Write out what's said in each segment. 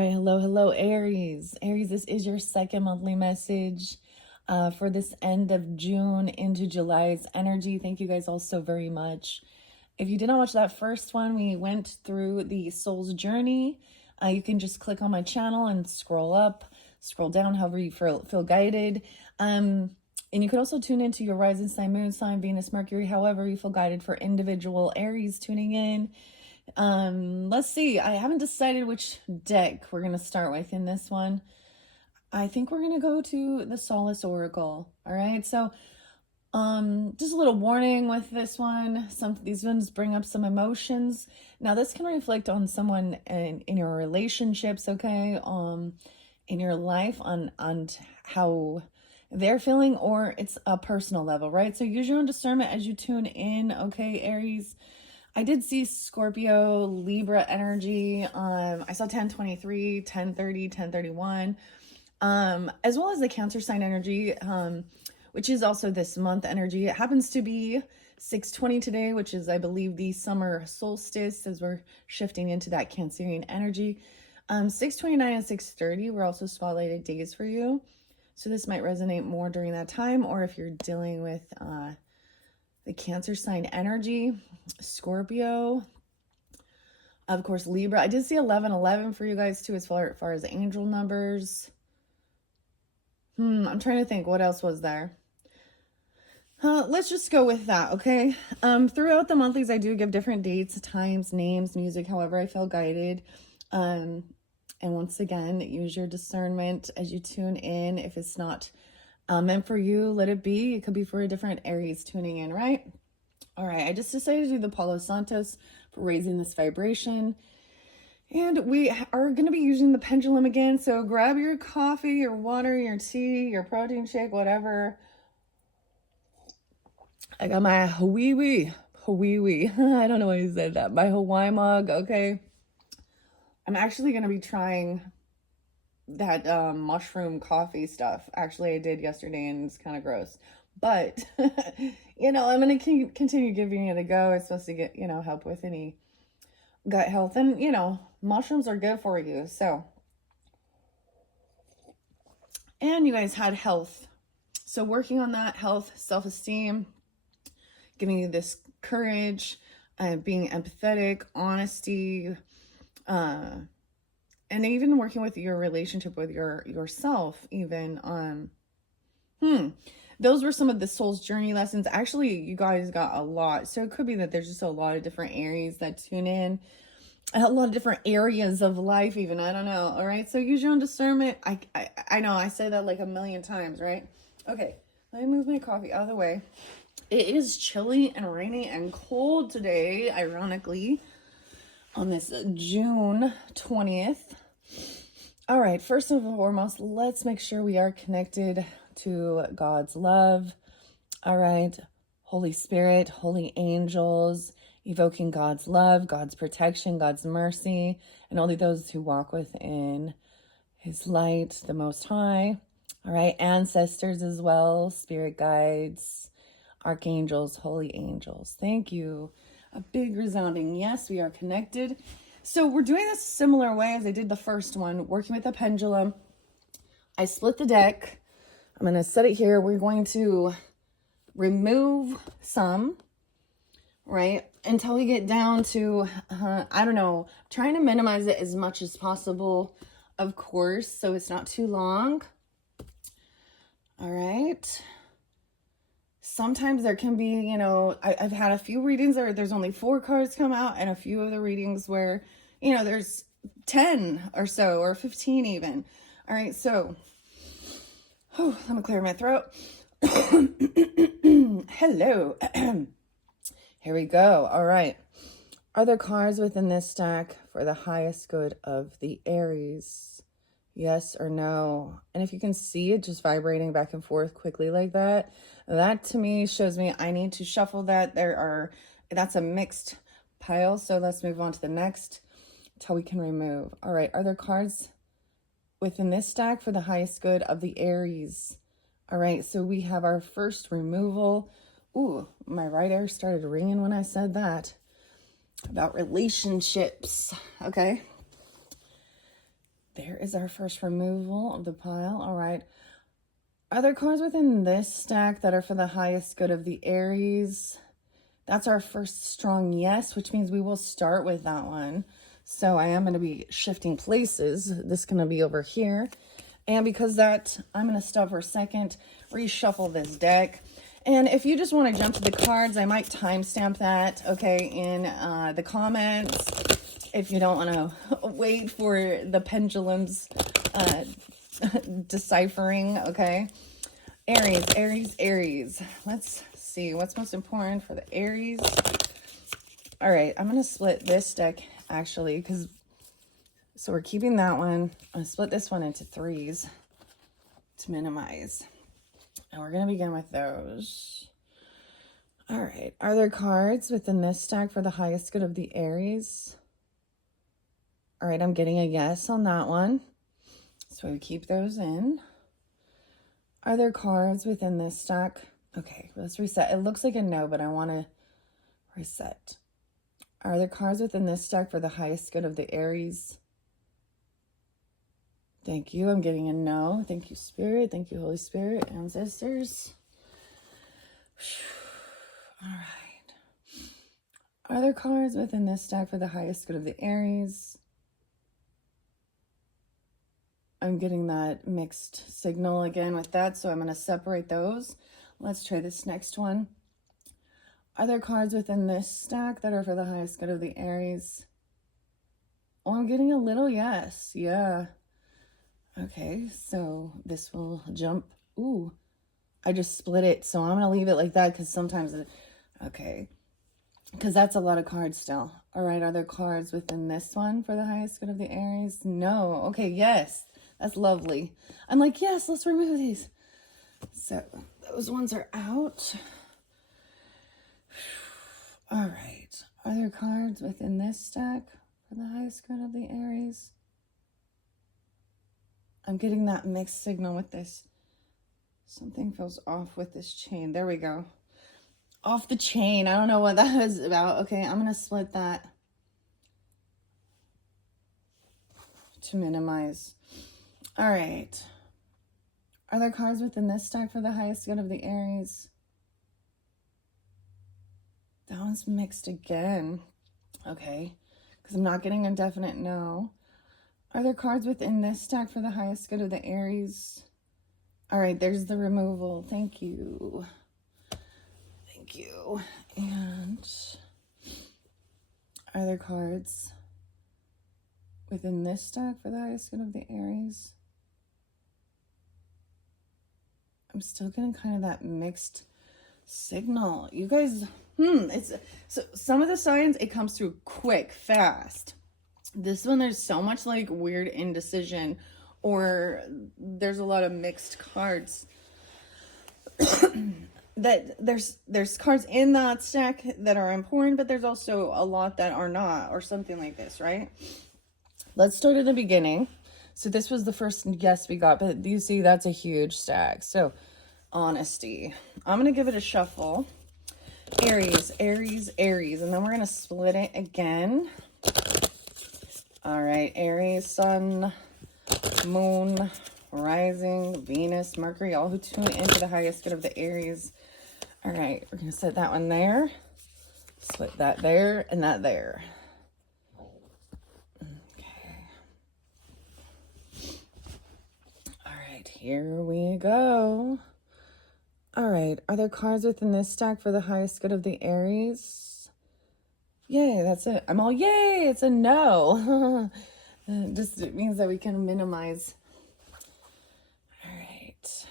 right, hello, Aries. Aries, this is your second monthly message for this end of June into July's energy. Thank you guys all so very much. If you did not watch that first one, we went through the soul's journey. You can just click on my channel and scroll up, scroll down, however you feel guided. And you could also tune into your rising sign, moon sign, Venus, Mercury, however you feel guided for individual Aries tuning in. Let's see. I haven't decided which deck we're going to start with in this one. I think we're going to go to the Solace Oracle. All right. So, just a little warning with this one. These ones bring up some emotions. Now, this can reflect on someone in your relationships, okay? In your life on how they're feeling, or it's a personal level, right? So use your own discernment as you tune in, okay, Aries? I did see Scorpio, Libra energy. I saw 1023, 1030, 1031, as well as the Cancer sign energy, which is also this month energy. It happens to be 6:20 today, which is, I believe, the summer solstice as we're shifting into that Cancerian energy. 6:29 and 6:30 were also spotlighted days for you. So this might resonate more during that time, or if you're dealing with the Cancer sign energy, Scorpio, of course, Libra. I did see 1111 for you guys too, as far as angel numbers. I'm trying to think what else was there. Let's just go with that, okay? Throughout the monthlies, I do give different dates, times, names, music, however I feel guided. And once again, use your discernment as you tune in. If it's not meant for you, let it be. It could be for a different Aries tuning in, right? All right, I just decided to do the Palo Santos for raising this vibration. And we are going to be using the pendulum again. So grab your coffee, your water, your tea, your protein shake, whatever. I got my Hawaii. I don't know why you said that. My Hawaii mug, okay? I'm actually going to be trying that mushroom coffee stuff. Actually, I did yesterday and it's kind of gross. But, I'm going to continue giving it a go. It's supposed to get, help with any gut health. And, mushrooms are good for you. So, and you guys had health. So working on that health, self-esteem, giving you this courage, being empathetic, honesty, and even working with your relationship with yourself, even. Those were some of the soul's journey lessons. Actually, you guys got a lot. So it could be that there's just a lot of different Aries that tune in. A lot of different areas of life, even. I don't know. All right. So use your own discernment. I know I say that like a million times, right? Okay. Let me move my coffee out of the way. It is chilly and rainy and cold today, ironically, on this June 20th. All right. First and foremost, let's make sure we are connected to God's love. All right. Holy Spirit, holy angels, evoking God's love, God's protection, God's mercy, and only those who walk within his light, the Most High. All right. Ancestors as well, spirit guides, archangels, holy angels. Thank you. A big resounding yes, we are connected. So we're doing this similar way as I did the first one, working with the pendulum. I split the deck. I'm going to set it here. We're going to remove some, right, until we get down to, I don't know, trying to minimize it as much as possible, of course, so it's not too long. All right. Sometimes there can be, I've had a few readings where there's only 4 cards come out, and a few of the readings where, there's 10 or so, or 15 even. All right, so, let me clear my throat. Hello. Here we go. All right. Are there cards within this stack for the highest good of the Aries? Yes or no? And if you can see it just vibrating back and forth quickly like that, that to me shows me I need to shuffle that. That's a mixed pile. So let's move on to the next until we can remove. All right. Are there cards within this stack for the highest good of the Aries? All right. So we have our first removal. Ooh, my right ear started ringing when I said that. About relationships. Okay. there is our first removal of the pile. All right. Are there cards within this stack that are for the highest good of the Aries? That's our first strong yes, which means we will start with that one. So I am going to be shifting places. This is going to be over here. And because that, I'm going to stop for a second, reshuffle this deck. And if you just want to jump to the cards, I might timestamp that, okay, in the comments. If you don't want to wait for the pendulum's deciphering, okay? Aries, Aries, Aries. Let's see what's most important for the Aries. All right, I'm going to split this deck, actually, because... So we're keeping that one. I'm going to split this one into threes to minimize. And we're going to begin with those. All right. Are there cards within this stack for the highest good of the Aries? All right. I'm getting a yes on that one. So we keep those in. Are there cards within this stack? Okay. Let's reset. It looks like a no, but I want to reset. Are there cards within this stack for the highest good of the Aries? Thank you. I'm getting a no. Thank you, Spirit. Thank you, Holy Spirit, ancestors. All right. Are there cards within this stack for the highest good of the Aries? I'm getting that mixed signal again with that, so I'm going to separate those. Let's try this next one. Are there cards within this stack that are for the highest good of the Aries? Oh, I'm getting a little yes. Yeah. Okay, so this will jump. Ooh, I just split it. So I'm going to leave it like that because sometimes, okay, because that's a lot of cards still. All right, are there cards within this one for the highest good of the Aries? No. Okay, yes, that's lovely. I'm like, yes, let's remove these. So those ones are out. All right, are there cards within this stack for the highest good of the Aries? I'm getting that mixed signal with this. Something feels off with this chain. There we go. Off the chain. I don't know what that was about. Okay, I'm going to split that to minimize. All right. Are there cards within this stack for the highest good of the Aries? That one's mixed again. Okay, because I'm not getting a definite no. Are there cards within this stack for the highest good of the Aries? All right, there's the removal. Thank you. Thank you. And are there cards within this stack for the highest good of the Aries? I'm still getting kind of that mixed signal. You guys, it's so some of the signs, it comes through quick, fast. This one, there's so much like weird indecision, or there's a lot of mixed cards. That there's cards in that stack that are important, but there's also a lot that are not, or something like this, right? Let's start at the beginning. So this was the first yes we got, but you see that's a huge stack. So honesty. I'm gonna give it a shuffle. Aries, Aries, Aries, and then we're gonna split it again. All right, Aries, Sun, Moon, Rising, Venus, Mercury, all who tune into the highest good of the Aries. All right, we're going to set that one there, split that there, and that there. Okay. All right, here we go. All right, are there cards within this stack for the highest good of the Aries? Yay, that's it. I'm all, yay, it's a no. It means that we can minimize. All right.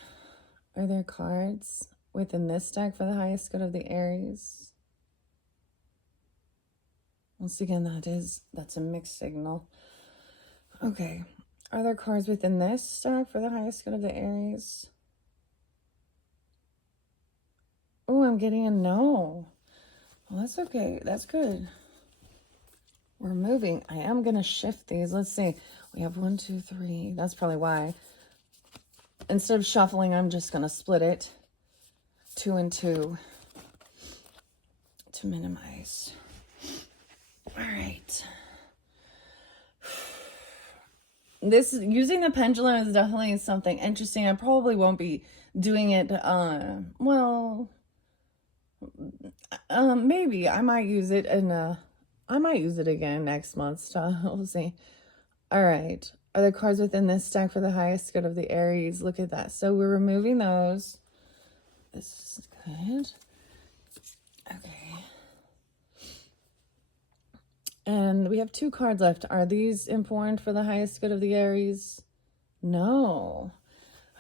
Are there cards within this stack for the highest good of the Aries? Once again, that's a mixed signal. Okay. Are there cards within this stack for the highest good of the Aries? Oh, I'm getting a no. Well, that's okay. That's good. We're moving. I am going to shift these. Let's see. We have 1, 2, 3. That's probably why. Instead of shuffling, I'm just going to split it 2 and 2 to minimize. All right. this using the pendulum is definitely something interesting. I probably won't be doing it, well, maybe I might use it in, I might use it again next month, so we'll see. All right. Are there cards within this stack for the highest good of the Aries? Look at that. So we're removing those. This is good. Okay. And we have 2 cards left. Are these important for the highest good of the Aries? No.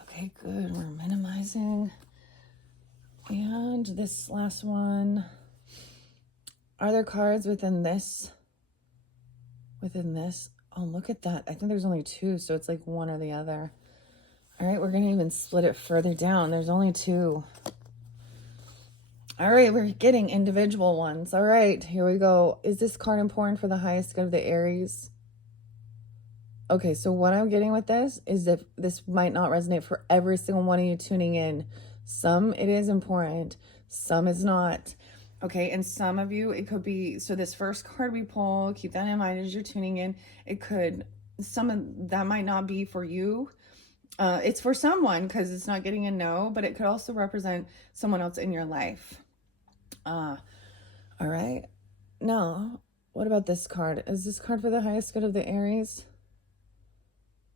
Okay, good. We're minimizing. And this last one. Are there cards within this? Within this? Oh, look at that. I think there's only 2, so it's like one or the other. All right, we're going to even split it further down. There's only 2. All right, we're getting individual ones. All right, here we go. Is this card important for the highest good of the Aries? Okay, so what I'm getting with this is that this might not resonate for every single one of you tuning in. Some it is important, some is not. Okay, and some of you, it could be, so this first card we pull, keep that in mind as you're tuning in. It could, some of that might not be for you. It's for someone because it's not getting a no, but it could also represent someone else in your life. All right. Now, what about this card? Is this card for the highest good of the Aries?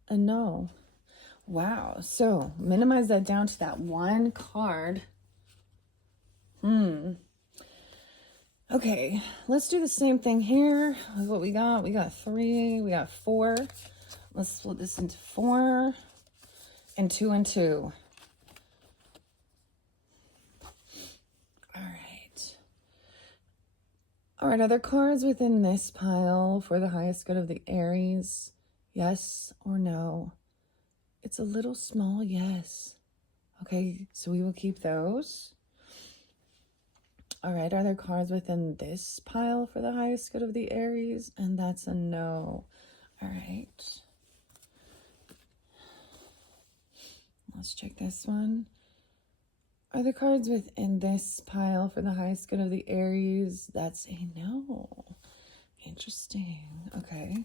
A no. Wow. So minimize that down to that one card. Okay, let's do the same thing here. That's what we got. We got 3, we got 4. Let's split this into 4 and 2 and 2. All right, other cards within this pile for the highest good of the Aries? Yes or no? It's a little small yes. Okay, so we will keep those. All right, are there cards within this pile for the highest good of the Aries? And that's a no. All right. Let's check this one. Are the cards within this pile for the highest good of the Aries? That's a no. Interesting. Okay.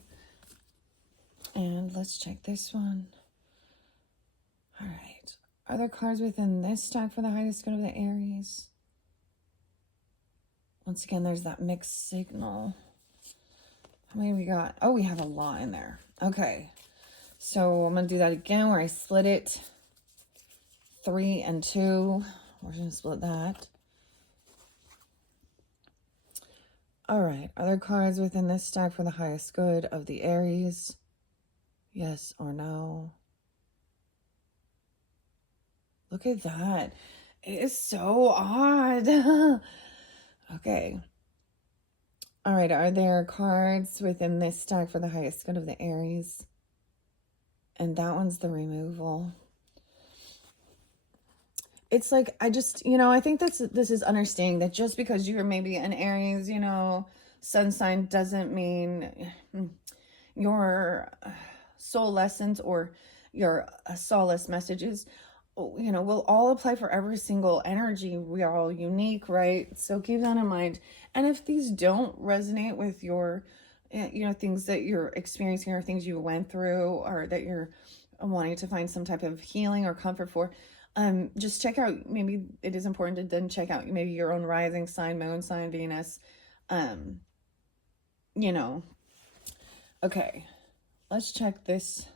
And let's check this one. All right. Are there cards within this stack for the highest good of the Aries? Once again, there's that mixed signal. How many we got? Oh, we have a lot in there. Okay. So I'm going to do that again where I split it. 3 and 2. We're going to split that. All right. Are there cards within this stack for the highest good of the Aries? Yes or no? Look at that. It is so odd. Okay. All right. Are there cards within this stack for the highest good of the Aries? And that one's the removal. It's like, I just, I think this is understanding that just because you're maybe an Aries, sun sign doesn't mean your soul lessons or your solace messages, will all apply for every single energy. We are all unique, right? So keep that in mind. And if these don't resonate with your, things that you're experiencing or things you went through or that you're wanting to find some type of healing or comfort for, just check out, maybe it is important to then check out maybe your own rising sign, moon sign, Venus, okay, let's check this.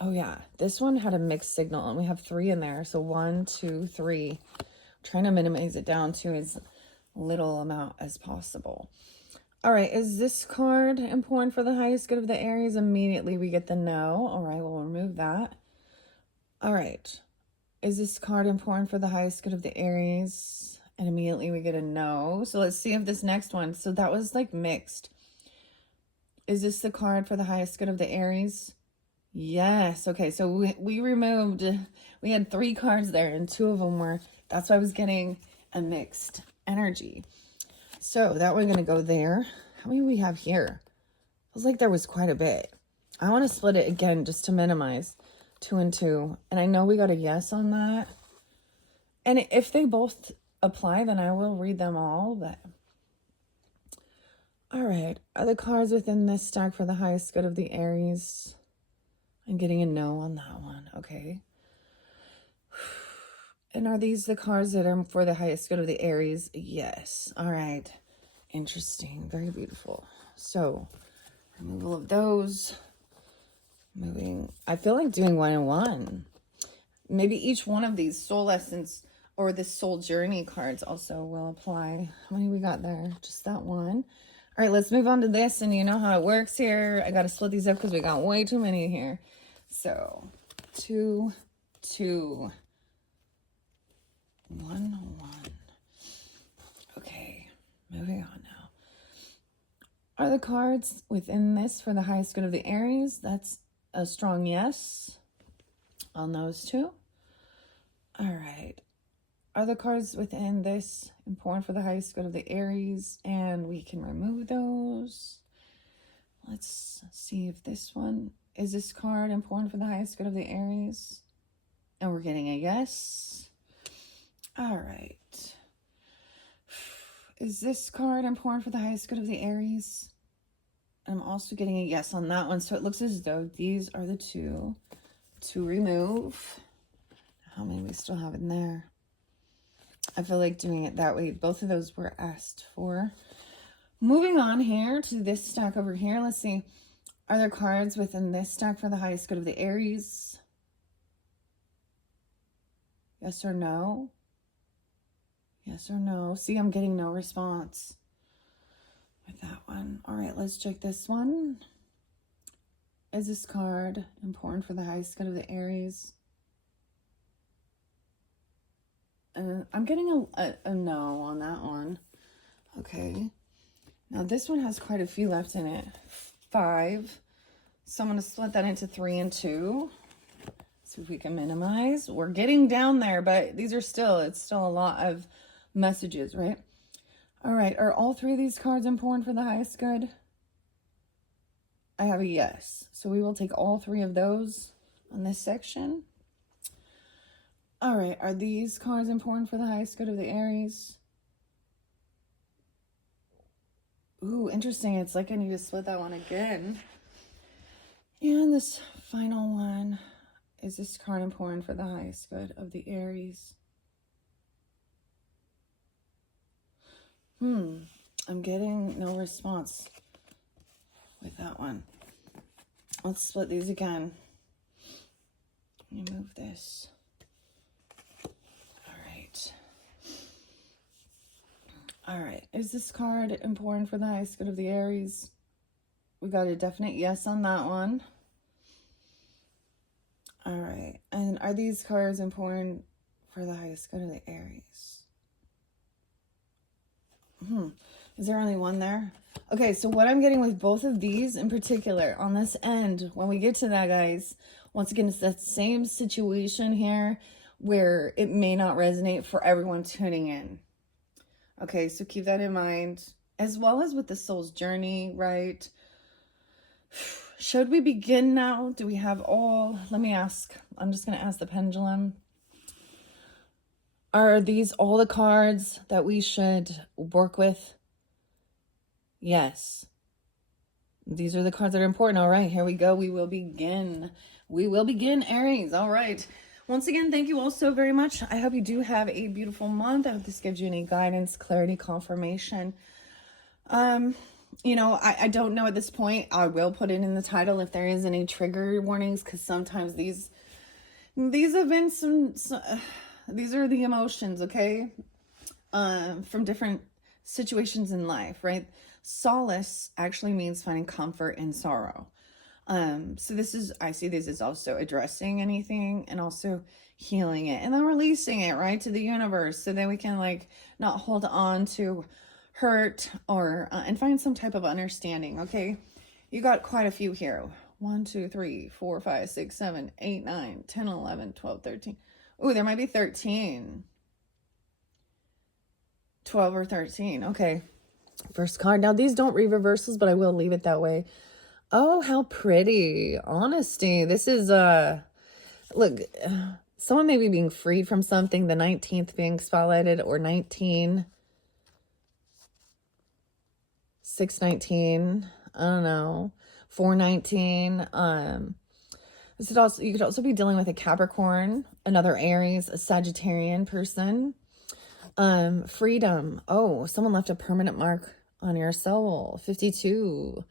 Oh yeah, this one had a mixed signal and we have 3 in there. So 1, 2, 3, I'm trying to minimize it down to as little amount as possible. All right, is this card important for the highest good of the Aries? Immediately we get the no. All right, we'll remove that. All right. Is this card important for the highest good of the Aries? And immediately we get a no. So let's see if this next one. So that was like mixed. Is this the card for the highest good of the Aries? Yes. Okay. So we removed, we had 3 cards there and 2 of them were, that's why I was getting a mixed energy. So that we're going to go there. How many do we have here? Feels like there was quite a bit. I want to split it again just to minimize. 2 and 2. And I know we got a yes on that. And if they both apply, then I will read them all. But all right. Are the cards within this stack for the highest good of the Aries? I'm getting a no on that one. Okay. And are these the cards that are for the highest good of the Aries? Yes. All right. Interesting. Very beautiful. So, removal of those. Moving. I feel like doing one and one. Maybe each one of these soul essence or the soul journey cards also will apply. How many we got there? Just that one. All right, let's move on to this. And you know how it works here. I got to split these up because we got way too many here. So, 2, 2, 1, 1. Okay, moving on now. Are the cards within this for the highest good of the Aries? That's a strong yes on those two. All right. Are the cards within this important for the highest good of the Aries? And we can remove those. Let's see if this one, is this card important for the highest good of the Aries? And we're getting a yes. All right. Is this card important for the highest good of the Aries? I'm also getting a yes on that one. So it looks as though these are the two to remove. How many we still have in there? I feel like doing it that way. Both of those were asked for. Moving on here to this stack over here. Let's see. Are there cards within this stack for the highest good of the Aries? Yes or no? Yes or no? See, I'm getting no response with that one. All right, let's check this one. Is this card important for the highest good of the Aries? I'm getting a no on that one. Okay. Now this one has quite a few left in it. 5. So I'm going to split that into 3 and 2. See if we can minimize. We're getting down there, but these are still, it's still a lot of messages, right? All right. Are all 3 of these cards important for the highest good? I have a yes. So we will take all 3 of those on this section. All right. Are these cards important for the highest good of the Aries? Ooh, interesting. It's like I need to split that one again. And this final one, is this card important for the highest good of the Aries? I'm getting no response with that one. Let's split these again. Let me move this. All right. Is this card important for the highest good of the Aries? We got a definite yes on that one. All right. And are these cards important for the highest good of the Aries? Is there only one there? Okay, so what I'm getting with both of these in particular on this end, when we get to that, guys, once again, it's that same situation here where it may not resonate for everyone tuning in. Okay, so keep that in mind, as well as with the soul's journey, right? Should we begin now? Do we have all? Let me ask. I'm just going to ask the pendulum. Are these all the cards that we should work with? Yes. These are the cards that are important. All right, here we go. We will begin. We will begin, Aries. All right. Once again, thank you all so very much. I hope you do have a beautiful month. I hope this gives you any guidance, clarity, confirmation. You know, I don't know at this point. I will put it in the title if there is any trigger warnings, because sometimes these have been these are the emotions, okay? From different situations in life, right? Solace actually means finding comfort in sorrow. So this is, I see this as also addressing anything and also healing it and then releasing it, right, to the universe, so that we can like not hold on to hurt or and find some type of understanding. Okay, you got quite a few here. 1 2 3 4 5 6 7 8 9 10 11 12 13. Ooh, there might be 13, 12 or 13. Okay, first card. Now these don't read reversals, but I will leave it that way. Oh, how pretty. Honesty. This is, look, someone may be being freed from something. The 19th being spotlighted, or 19, 619, I don't know, 419. This is also, you could also be dealing with a Capricorn, another Aries, a Sagittarian person. Freedom. Oh, someone left a permanent mark on your soul. 52.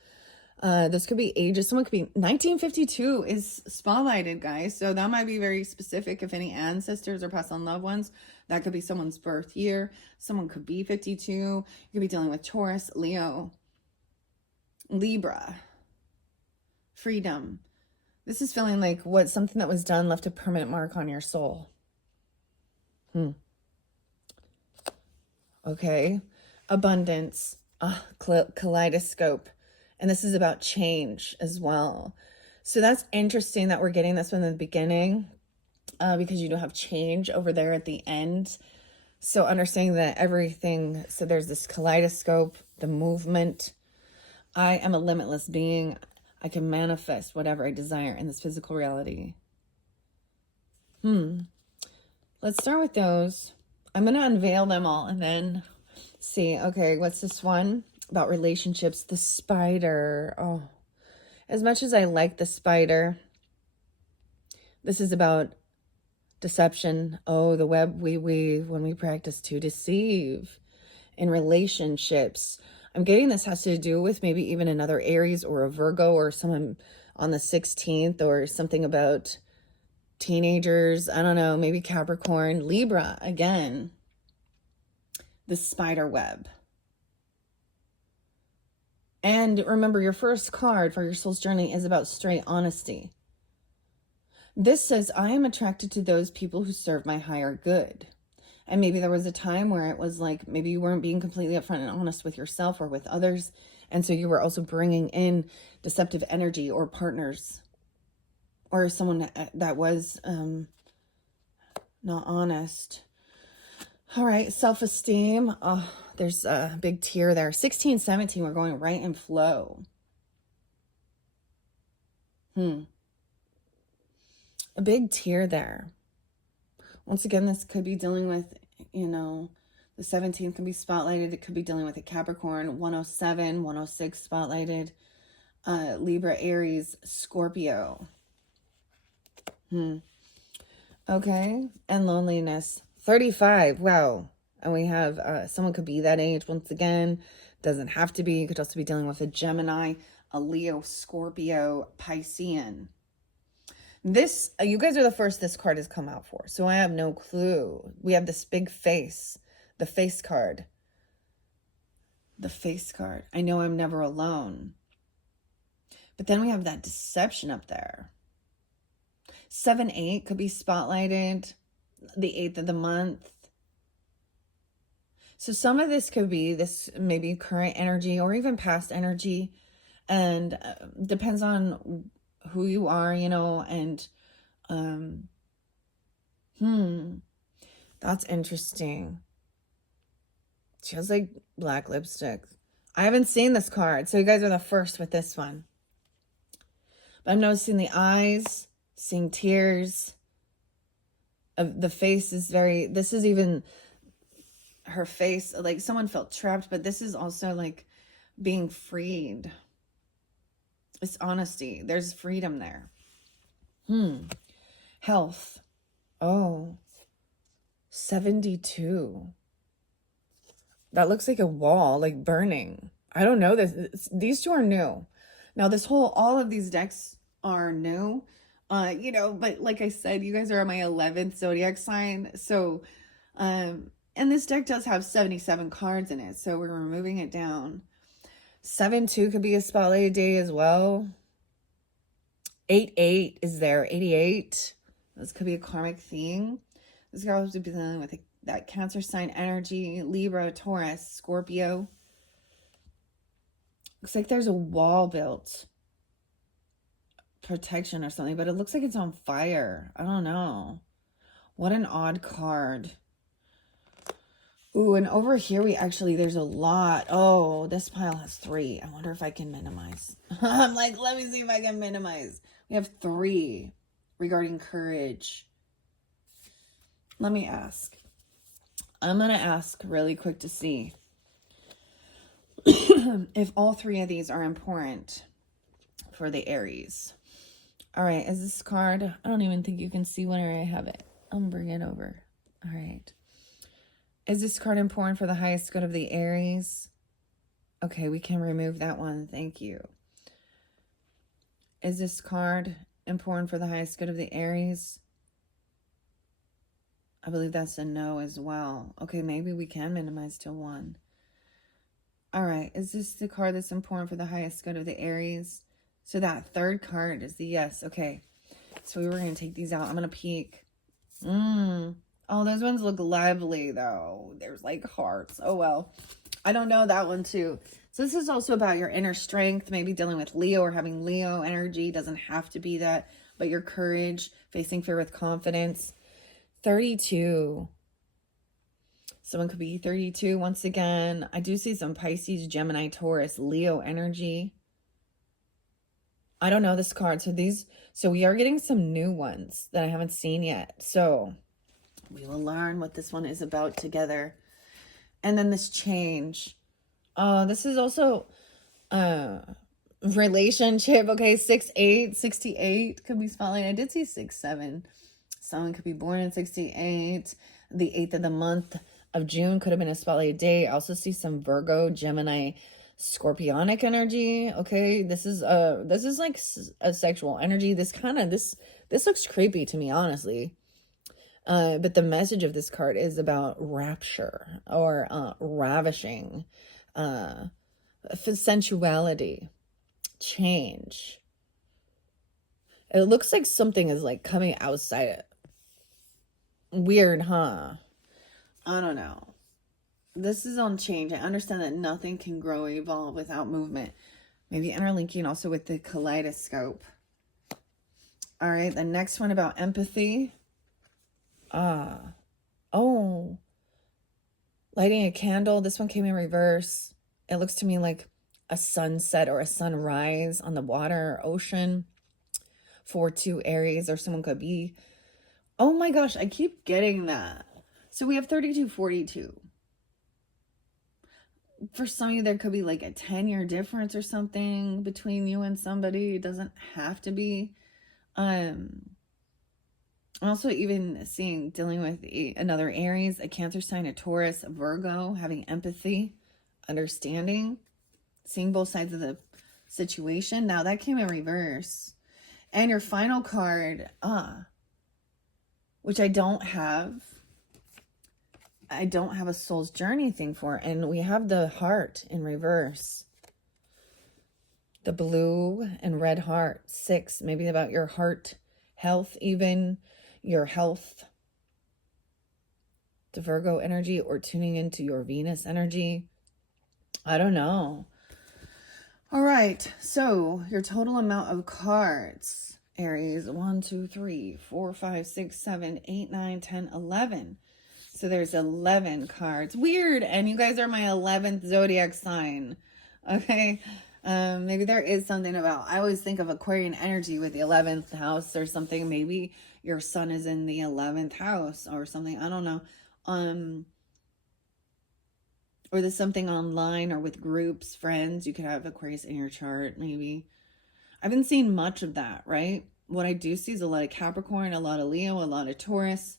This could be ages. Someone could be 1952 is spotlighted, guys. So that might be very specific. If any ancestors or past on loved ones, that could be someone's birth year. Someone could be 52. You could be dealing with Taurus, Leo, Libra. Freedom. This is feeling like what something that was done left a permanent mark on your soul. Okay. Abundance. Kaleidoscope. And this is about change as well. So that's interesting that we're getting this one in the beginning, because you do have change over there at the end. So understanding that everything, so there's this kaleidoscope, the movement. I am a limitless being. I can manifest whatever I desire in this physical reality. Let's start with those. I'm going to unveil them all and then see. Okay, what's this one? About relationships. The spider. Oh, as much as I like the spider, this is about deception. Oh, the web we weave when we practice to deceive in relationships. I'm getting this has to do with maybe even another Aries or a Virgo or someone on the 16th or something about teenagers. I don't know, maybe Capricorn, Libra again. The spider web. And remember, your first card for your soul's journey is about straight honesty. This says, I am attracted to those people who serve my higher good. And maybe there was a time where it was like, maybe you weren't being completely upfront and honest with yourself or with others. And so you were also bringing in deceptive energy or partners or someone that was not honest. All right, self-esteem. Oh, there's a big tear there. 16, 17, we're going right in flow. A big tear there. Once again, this could be dealing with, you know, the 17th can be spotlighted. It could be dealing with a Capricorn, 107, 106 spotlighted. Libra, Aries, Scorpio. Okay, and loneliness. 35, wow. And we have someone could be that age once again. Doesn't have to be. You could also be dealing with a Gemini, a Leo, Scorpio, Piscean. This, you guys are the first this card has come out for. So I have no clue. We have this big face. The face card. The face card. I know I'm never alone. But then we have that deception up there. 7-8 could be spotlighted. The 8th of the month. So some of this could be this maybe current energy or even past energy. And depends on who you are, you know, and that's interesting. She has like black lipstick. I haven't seen this card, so you guys are the first with this one. But I'm noticing the eyes, seeing tears. The face is very, this is even her face, like someone felt trapped, but this is also like being freed. It's honesty. There's freedom there. Health. Oh, 72. That looks like a wall, like burning. I don't know this. These two are new. Now this whole, all of these decks are new, you know, but like I said, you guys are on my 11th zodiac sign. So, and this deck does have 77 cards in it. So we're removing it down. 7-2 could be a spotlighted day as well. 8-8 is there. 88. This could be a karmic theme. This girl has to be dealing with that Cancer sign energy. Libra, Taurus, Scorpio. Looks like there's a wall built. Protection or something, but it looks like it's on fire. I don't know. What an odd card. Ooh, and over here we actually, there's a lot. Oh, this pile has 3. I wonder if I can minimize. I'm like, let me see if I can minimize. We have 3 regarding courage. Let me ask. I'm going to ask really quick to see if all 3 of these are important for the Aries. All right, is this card? I don't even think you can see where I have it. I'll bring it over. All right. Is this card important for the highest good of the Aries? Okay, we can remove that one. Thank you. Is this card important for the highest good of the Aries? I believe that's a no as well. Okay, maybe we can minimize to 1. All right, is this the card that's important for the highest good of the Aries? So that third card is the yes. Okay, so we were going to take these out. I'm going to peek. Oh, those ones look lovely, though. There's like hearts. Oh, well. I don't know that one, too. So this is also about your inner strength, maybe dealing with Leo or having Leo energy. Doesn't have to be that, but your courage, facing fear with confidence. 32. Someone could be 32 once again. I do see some Pisces, Gemini, Taurus, Leo energy. I don't know this card. So we are getting some new ones that I haven't seen yet. So we will learn what this one is about together. And then this change. This is also relationship. Okay, 6'8", 68 could be spotlight. I did see 6'7". Someone could be born in 68. The 8th of the month of June could have been a spotlight day. I also see some Virgo, Gemini, Scorpionic energy. Okay, this is like a sexual energy. This looks creepy to me, honestly. But the message of this card is about rapture or ravishing, sensuality, change. It looks like something is like coming outside it. Weird, huh? I don't know. This is on change. I understand that nothing can grow or evolve without movement. Maybe interlinking also with the kaleidoscope. All right, the next one about empathy. Oh. Lighting a candle. This one came in reverse. It looks to me like a sunset or a sunrise on the water or ocean. 4-2 Aries, or someone could be. Oh my gosh, I keep getting that. So we have 32-42. For some of you, there could be like a 10-year difference or something between you and somebody. It doesn't have to be. I'm also even seeing dealing with another Aries, a Cancer sign, a Taurus, a Virgo, having empathy, understanding, seeing both sides of the situation. Now that came in reverse. And your final card, which I don't have a soul's journey thing for. And we have the heart in reverse. The blue and red heart, 6, maybe about your heart health, even your health. The Virgo energy or tuning into your Venus energy. I don't know. All right. So your total amount of cards, Aries, 1, 2, 3, 4, 5, 6, 7, 8, 9, 10, 11. So there's 11 cards. Weird. And you guys are my 11th zodiac sign. Okay. Maybe there is something about, I always think of Aquarian energy with the 11th house or something. Maybe your sun is in the 11th house or something. I don't know. Or there's something online or with groups, friends. You could have Aquarius in your chart, maybe. I haven't seen much of that, right? What I do see is a lot of Capricorn, a lot of Leo, a lot of Taurus,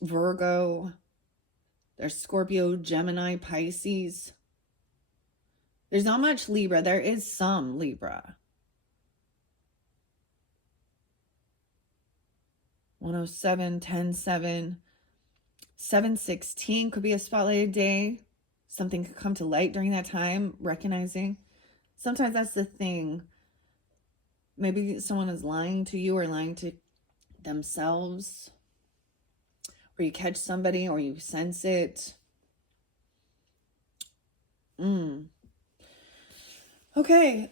Virgo. There's Scorpio, Gemini, Pisces. There's not much Libra. There is some Libra. 107, 10-7, 7-16 could be a spotlighted day. Something could come to light during that time, recognizing. Sometimes that's the thing. Maybe someone is lying to you or lying to themselves. Or you catch somebody or you sense it. Okay.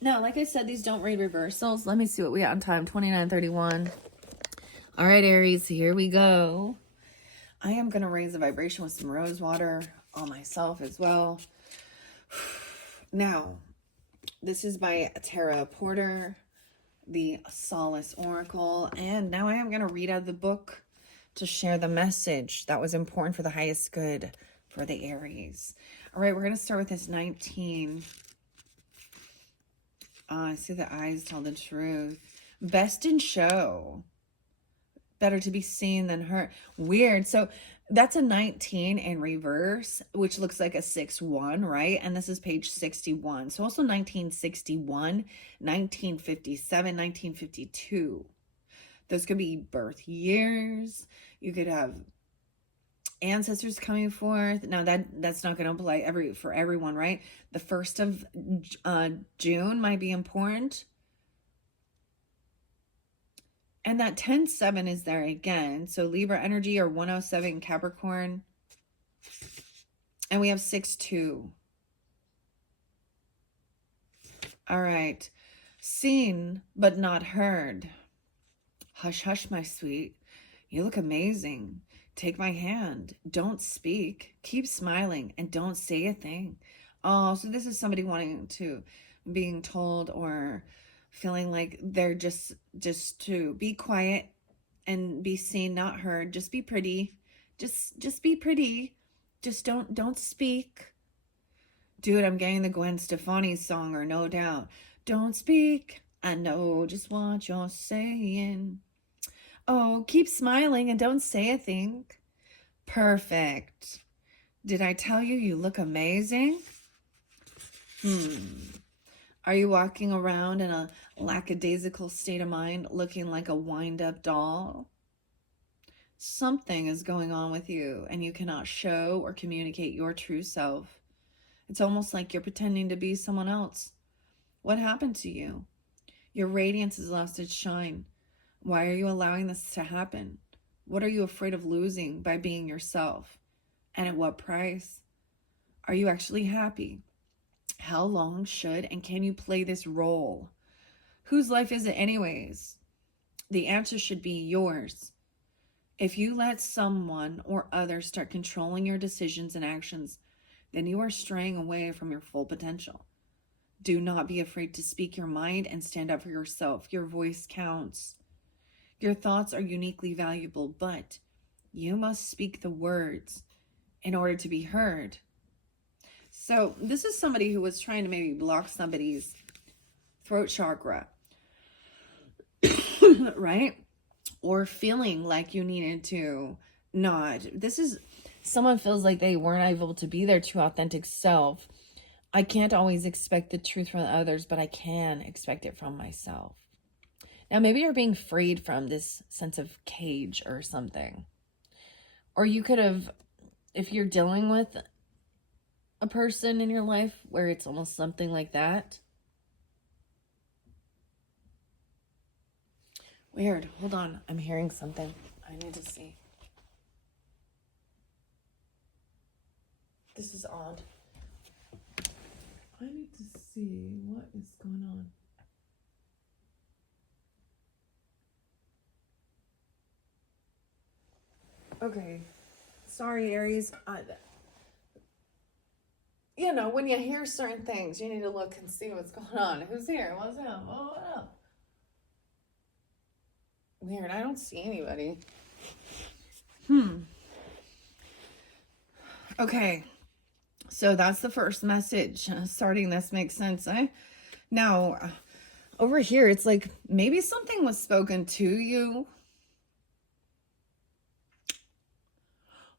Now, like I said, these don't read reversals. Let me see what we got on time. 29:31. All right, Aries, here we go. I am going to raise the vibration with some rose water on myself as well. Now, this is by Tara Porter, the Solace Oracle. And now I am going to read out the book to share the message that was important for the highest good for the Aries. All right, we're going to start with this 19. I see the eyes tell the truth. Best in show. Better to be seen than heard. Weird. So that's a 19 in reverse, which looks like a 6-1, right? And this is page 61. So also 1961, 1957, 1952. Those could be birth years. You could have ancestors coming forth. Now that's not going to apply for everyone, right? The 1st of June might be important. And that 10-7 is there again. So Libra energy, or 107 Capricorn. And we have 6-2. All right. Seen, but not heard. Hush, hush, my sweet. You look amazing. Take my hand. Don't speak. Keep smiling and don't say a thing. Oh, so this is somebody being told or feeling like they're just to be quiet and be seen, not heard. Just be pretty. Just be pretty. Just don't speak. Dude, I'm getting the Gwen Stefani song, or No Doubt. Don't speak. I know just what you're saying. Oh, keep smiling and don't say a thing. Perfect. Did I tell you you look amazing? Are you walking around in a lackadaisical state of mind, looking like a wind-up doll? Something is going on with you, and you cannot show or communicate your true self. It's almost like you're pretending to be someone else. What happened to you? Your radiance has lost its shine. Why are you allowing this to happen? What are you afraid of losing by being yourself? And at what price? Are you actually happy? How long should and can you play this role? Whose life is it anyways? The answer should be yours. If you let someone or others start controlling your decisions and actions, then you are straying away from your full potential. Do not be afraid to speak your mind and stand up for yourself. Your voice counts. Your thoughts are uniquely valuable, but you must speak the words in order to be heard. So this is somebody who was trying to maybe block somebody's throat chakra, right? Or feeling like you needed to not. This is someone feels like they weren't able to be their true authentic self. I can't always expect the truth from others, but I can expect it from myself. Now, maybe you're being freed from this sense of cage or something. Or you could have, if you're dealing with a person in your life where it's almost something like that. Weird. Hold on. I'm hearing something. I need to see. This is odd. I need to see what is going on. Okay. Sorry, Aries. You know, when you hear certain things, you need to look and see what's going on. Who's here? What's up? Oh, what up? Weird. I don't see anybody. Okay. So that's the first message. Starting this makes sense, eh? Now, over here, it's like maybe something was spoken to you.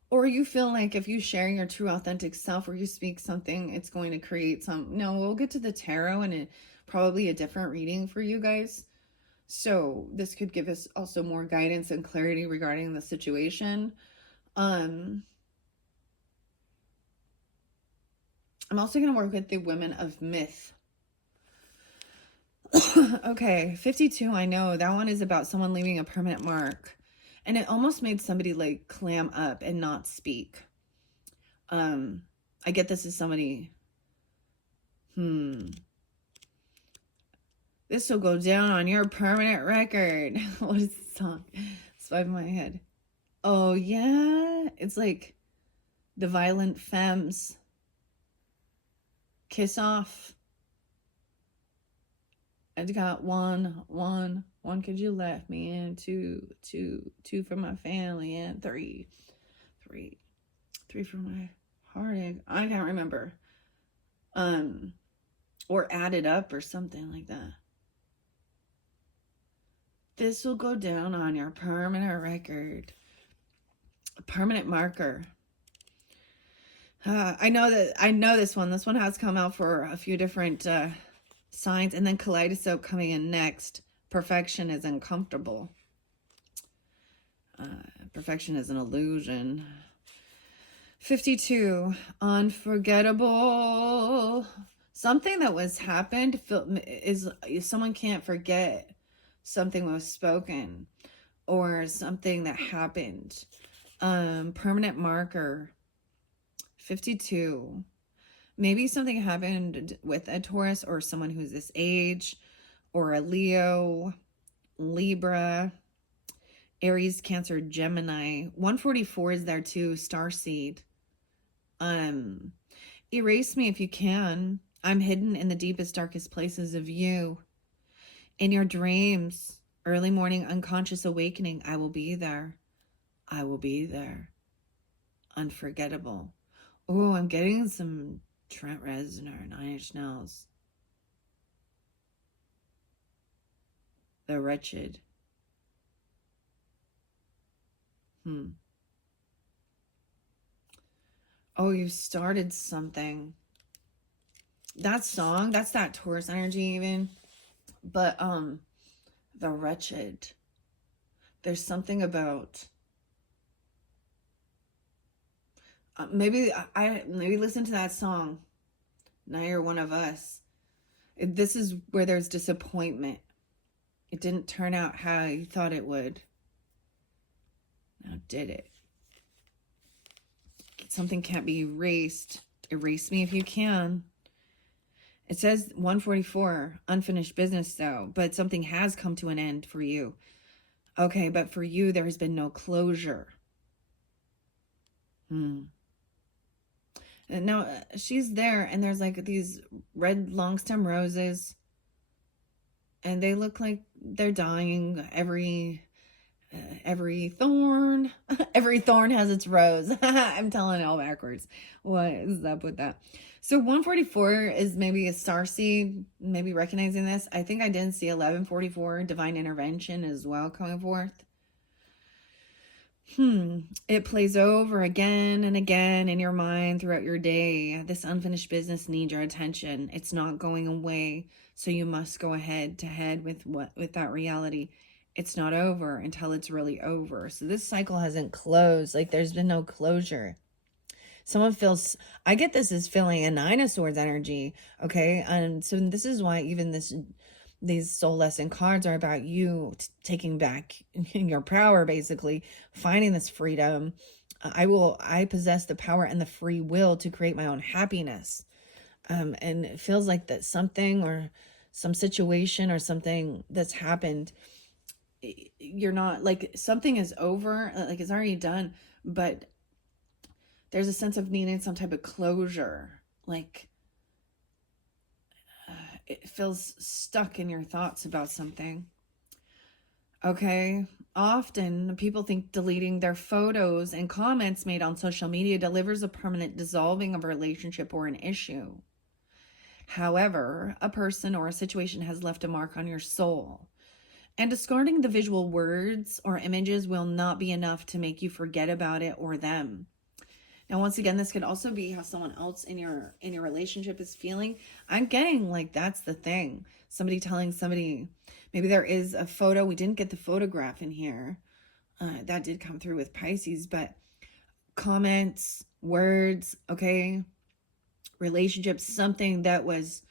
Or you feel like if you share your true authentic self or you speak something, it's going to create some... No, we'll get to the tarot and probably a different reading for you guys. So this could give us also more guidance and clarity regarding the situation. I'm also going to work with the women of myth. Okay, 52, I know. That one is about someone leaving a permanent mark. And it almost made somebody like clam up and not speak. I get this as somebody... This will go down on your permanent record. What is the song? It's in my head. Oh, yeah. It's like the Violent Femmes. Kiss Off. I got one, cause you left me, and two for my family, and three for my heartache. I can't remember. or added up or something like that. This will go down on your permanent record. A permanent marker. I know this one. This one has come out for a few different signs. And then kaleidoscope coming in next. Perfection is uncomfortable. Perfection is an illusion. 52. Unforgettable. Something that was happened is someone can't forget something was spoken or something that happened. Permanent marker. 52. Maybe something happened with a Taurus or someone who's this age, or a Leo, Libra, Aries, Cancer, Gemini. 144 is there too, starseed. Erase me if you can. I'm hidden in the deepest, darkest places of you. In your dreams, early morning, unconscious awakening, I will be there. I will be there. Unforgettable. Oh, I'm getting some Trent Reznor, Nine Inch Nails. The Wretched. Oh, you started something. That song, that's that Taurus energy even. But The Wretched. There's something about maybe listen to that song. Now you're one of us. This is where there's disappointment. It didn't turn out how you thought it would. Now did it? Something can't be erased. Erase me if you can. It says 144, unfinished business though, but something has come to an end for you. Okay, but for you, there has been no closure. And now she's there, and there's like these red long stem roses, and they look like they're dying. Every thorn, every thorn has its rose. I'm telling it all backwards. What is up with that? So 144 is maybe a starseed, maybe recognizing this. I think I did see 1144, divine intervention as well coming forth. It plays over again and again in your mind throughout your day. This unfinished business needs your attention. It's not going away. So you must go head to head with that reality. It's not over until it's really over. So this cycle hasn't closed. Like there's been no closure. Someone feels, I get this as feeling a Nine of Swords energy. Okay. And so this is why even these soul lesson cards are about you taking back your power, basically finding this freedom. I possess the power and the free will to create my own happiness. And it feels like that something or some situation or something that's happened, you're not like something is over, like it's already done, but there's a sense of needing some type of closure. Like it feels stuck in your thoughts about something. Okay. Often people think deleting their photos and comments made on social media delivers a permanent dissolving of a relationship or an issue. However, a person or a situation has left a mark on your soul. And discarding the visual words or images will not be enough to make you forget about it or them. Now, once again, this could also be how someone else in your relationship is feeling. I'm getting like that's the thing. Somebody telling somebody, maybe there is a photo. We didn't get the photograph in here. That did come through with Pisces, but comments, words, okay, relationships, something that was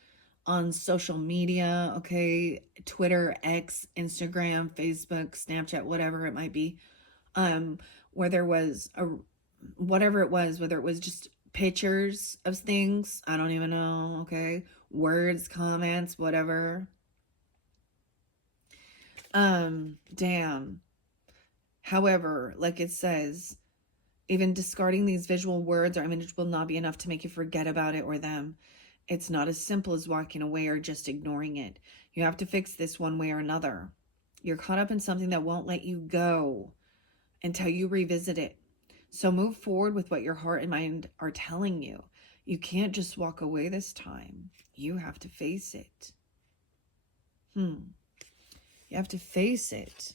on social media, okay, Twitter, X, Instagram, Facebook, Snapchat, whatever it might be, where there was whatever it was, whether it was just pictures of things, I don't even know, okay, words, comments, whatever. Damn. However, like it says, even discarding these visual words or images will not be enough to make you forget about it or them. It's not as simple as walking away or just ignoring it. You have to fix this one way or another. You're caught up in something that won't let you go until you revisit it. So move forward with what your heart and mind are telling you. You can't just walk away this time. You have to face it. You have to face it.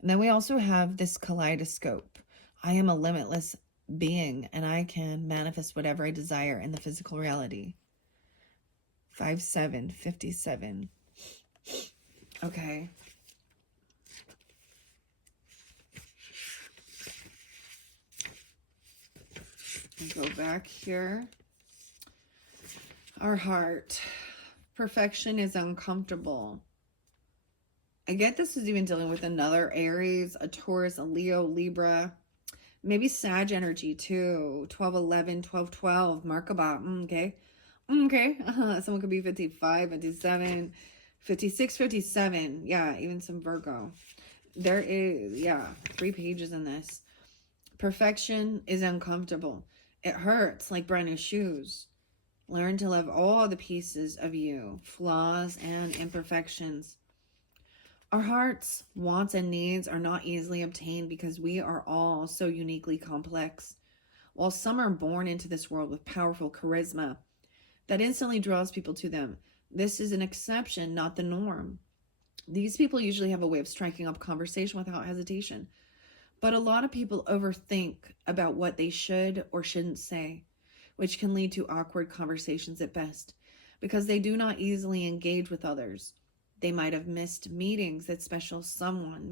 And then we also have this kaleidoscope. I am a limitless being, and I can manifest whatever I desire in the physical reality. 5757. Okay. Go back here. Our heart. Perfection is uncomfortable. I get this is even dealing with another Aries, a Taurus, a Leo, Libra. Maybe Sag energy too. 1211, 1212. Merkaba. Okay. Okay. Someone could be 55, 57, 56, 57. Yeah, even some Virgo. There is, yeah, 3 pages in this. Perfection is uncomfortable. It hurts like brand new shoes. Learn to love all the pieces of you, flaws and imperfections. Our hearts, wants, and needs are not easily obtained because we are all so uniquely complex. While some are born into this world with powerful charisma that instantly draws people to them, this is an exception, not the norm. These people usually have a way of striking up conversation without hesitation. But a lot of people overthink about what they should or shouldn't say, which can lead to awkward conversations at best, because they do not easily engage with others. They might have missed meeting that special someone,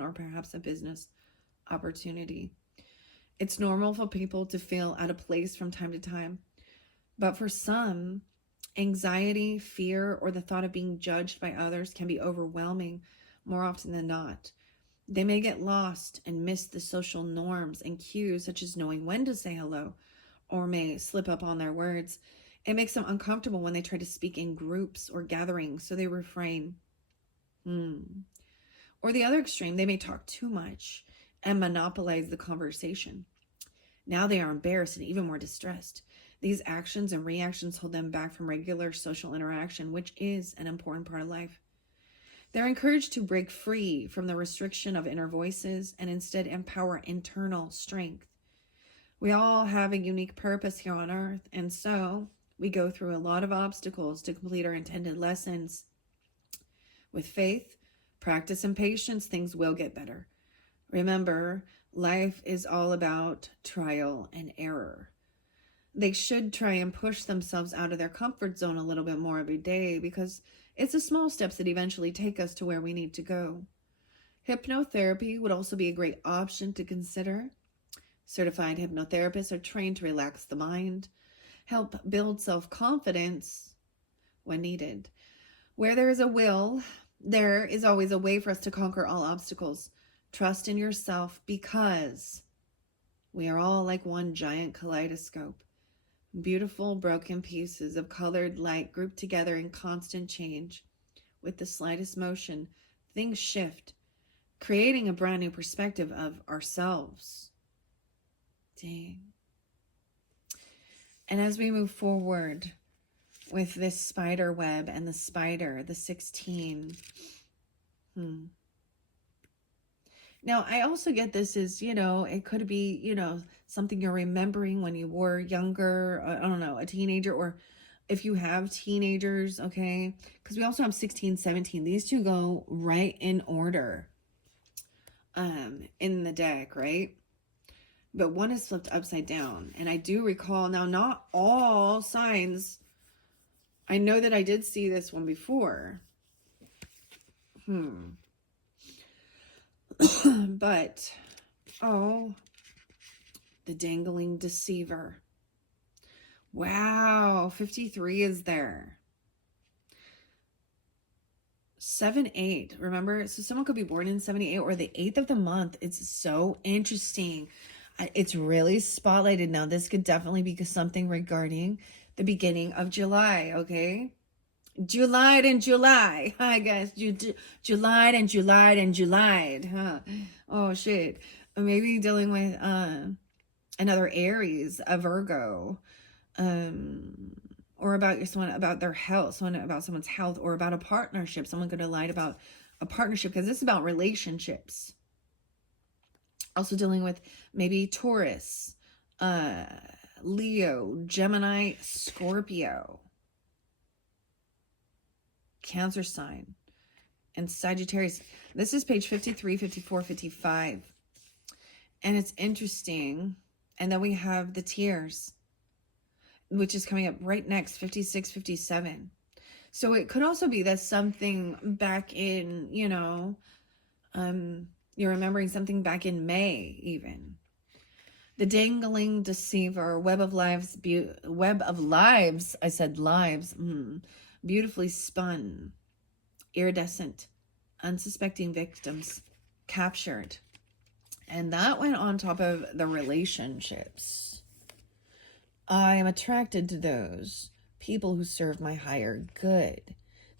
or perhaps a business opportunity. It's normal for people to feel out of place from time to time, but for some, anxiety, fear, or the thought of being judged by others can be overwhelming more often than not. They may get lost and miss the social norms and cues, such as knowing when to say hello, or may slip up on their words. It makes them uncomfortable when they try to speak in groups or gatherings, so they refrain. Or the other extreme, they may talk too much and monopolize the conversation. Now they are embarrassed and even more distressed. These actions and reactions hold them back from regular social interaction, which is an important part of life. They're encouraged to break free from the restriction of inner voices and instead empower internal strength. We all have a unique purpose here on earth, and so we go through a lot of obstacles to complete our intended lessons. With faith, practice, and patience, things will get better. Remember, life is all about trial and error. They should try and push themselves out of their comfort zone a little bit more every day, because it's the small steps that eventually take us to where we need to go. Hypnotherapy would also be a great option to consider. Certified hypnotherapists are trained to relax the mind, help build self-confidence when needed. Where there is a will, there is always a way for us to conquer all obstacles. Trust in yourself, because we are all like one giant kaleidoscope. Beautiful broken pieces of colored light grouped together in constant change. With the slightest motion, things shift, creating a brand new perspective of ourselves. Dang. And as we move forward with this spider web and the spider, the 16. Now, I also get this is, it could be, something you're remembering when you were younger, I don't know, a teenager, or if you have teenagers, okay? Because we also have 16, 17. These two go right in order in the deck, right? But one is flipped upside down. And I do recall, now not all signs, I know that I did see this one before. But, oh, the dangling deceiver. Wow, 53 is there. 7-8, remember? So someone could be born in 78 or the 8th of the month. It's so interesting. It's really spotlighted now. This could definitely be something regarding the beginning of July, okay? July and July. Hi, guys. July and July and July. Huh? Oh, shit. Maybe dealing with another Aries, a Virgo, or about someone, about their health, about someone's health, or about a partnership. Someone could have lied about a partnership, because this is about relationships. Also dealing with maybe Taurus, Leo, Gemini, Scorpio, Cancer sign, and Sagittarius. This is page 53, 54, 55. And it's interesting. And then we have the tears, which is coming up right next, 56, 57. So it could also be that something back in, you know, you're remembering something back in May even. The dangling deceiver, web of lives, I said lives, beautifully spun, iridescent, unsuspecting victims captured. And that went on top of the relationships. I am attracted to those people who serve my higher good.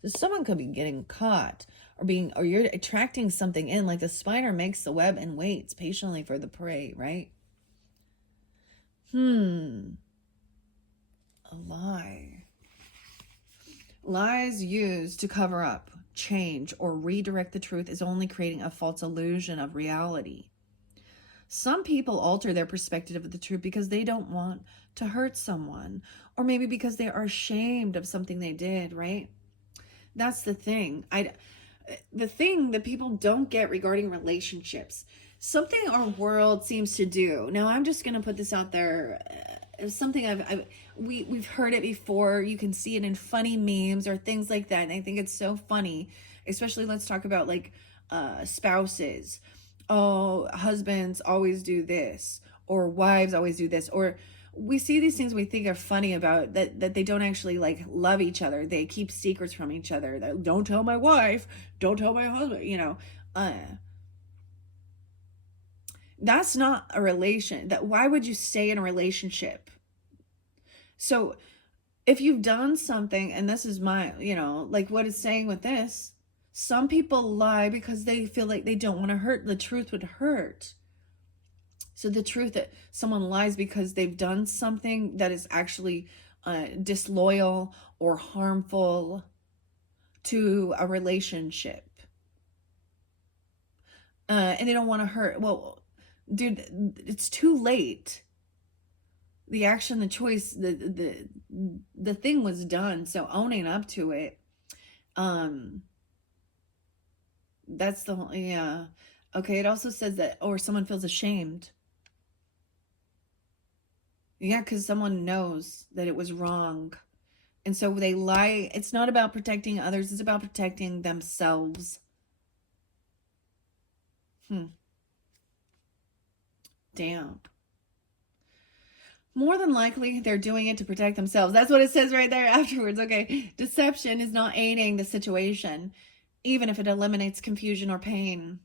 So someone could be getting caught or you're attracting something in, like the spider makes the web and waits patiently for the prey, right? A lie. Lies used to cover up, change, or redirect the truth is only creating a false illusion of reality. Some people alter their perspective of the truth because they don't want to hurt someone, or maybe because they are ashamed of something they did, right? That's the thing. The thing that people don't get regarding relationships, something our world seems to do. Now, I'm just going to put this out there. Something we've heard it before. You can see it in funny memes or things like that. And I think it's so funny, especially let's talk about like spouses. Oh, husbands always do this, or wives always do this, or we see these things we think are funny about that they don't actually like love each other. They keep secrets from each other. Don't tell my wife, don't tell my husband, you know. That's not a relation. Why would you stay in a relationship? So if you've done something, and this is my, you know, like what it's saying with this, some people lie because they feel like they don't want to hurt. The truth would hurt. So the truth that someone lies because they've done something that is actually disloyal or harmful to a relationship. And they don't want to hurt. Well, dude, it's too late. The action, the choice, the thing was done. So owning up to it, that's the, yeah. Okay, it also says that, or someone feels ashamed. Yeah, because someone knows that it was wrong. And so they lie. It's not about protecting others. It's about protecting themselves. Damn. More than likely, they're doing it to protect themselves. That's what it says right there afterwards. Okay. Deception is not aiding the situation, even if it eliminates confusion or pain.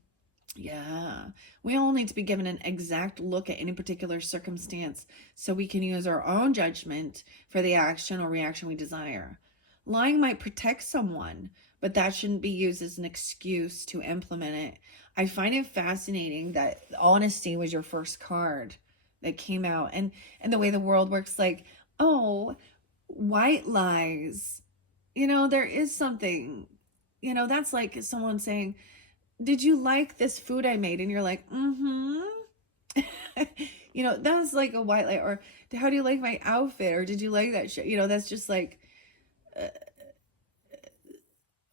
Yeah. We all need to be given an exact look at any particular circumstance so we can use our own judgment for the action or reaction we desire. Lying might protect someone, but that shouldn't be used as an excuse to implement it. I find it fascinating that honesty was your first card that came out, and the way the world works, like, oh, white lies. You know, there is something, you know, that's like someone saying, did you like this food I made? And you're like, you know, that's like a white lie. Or how do you like my outfit? Or did you like that shit? You know, that's just like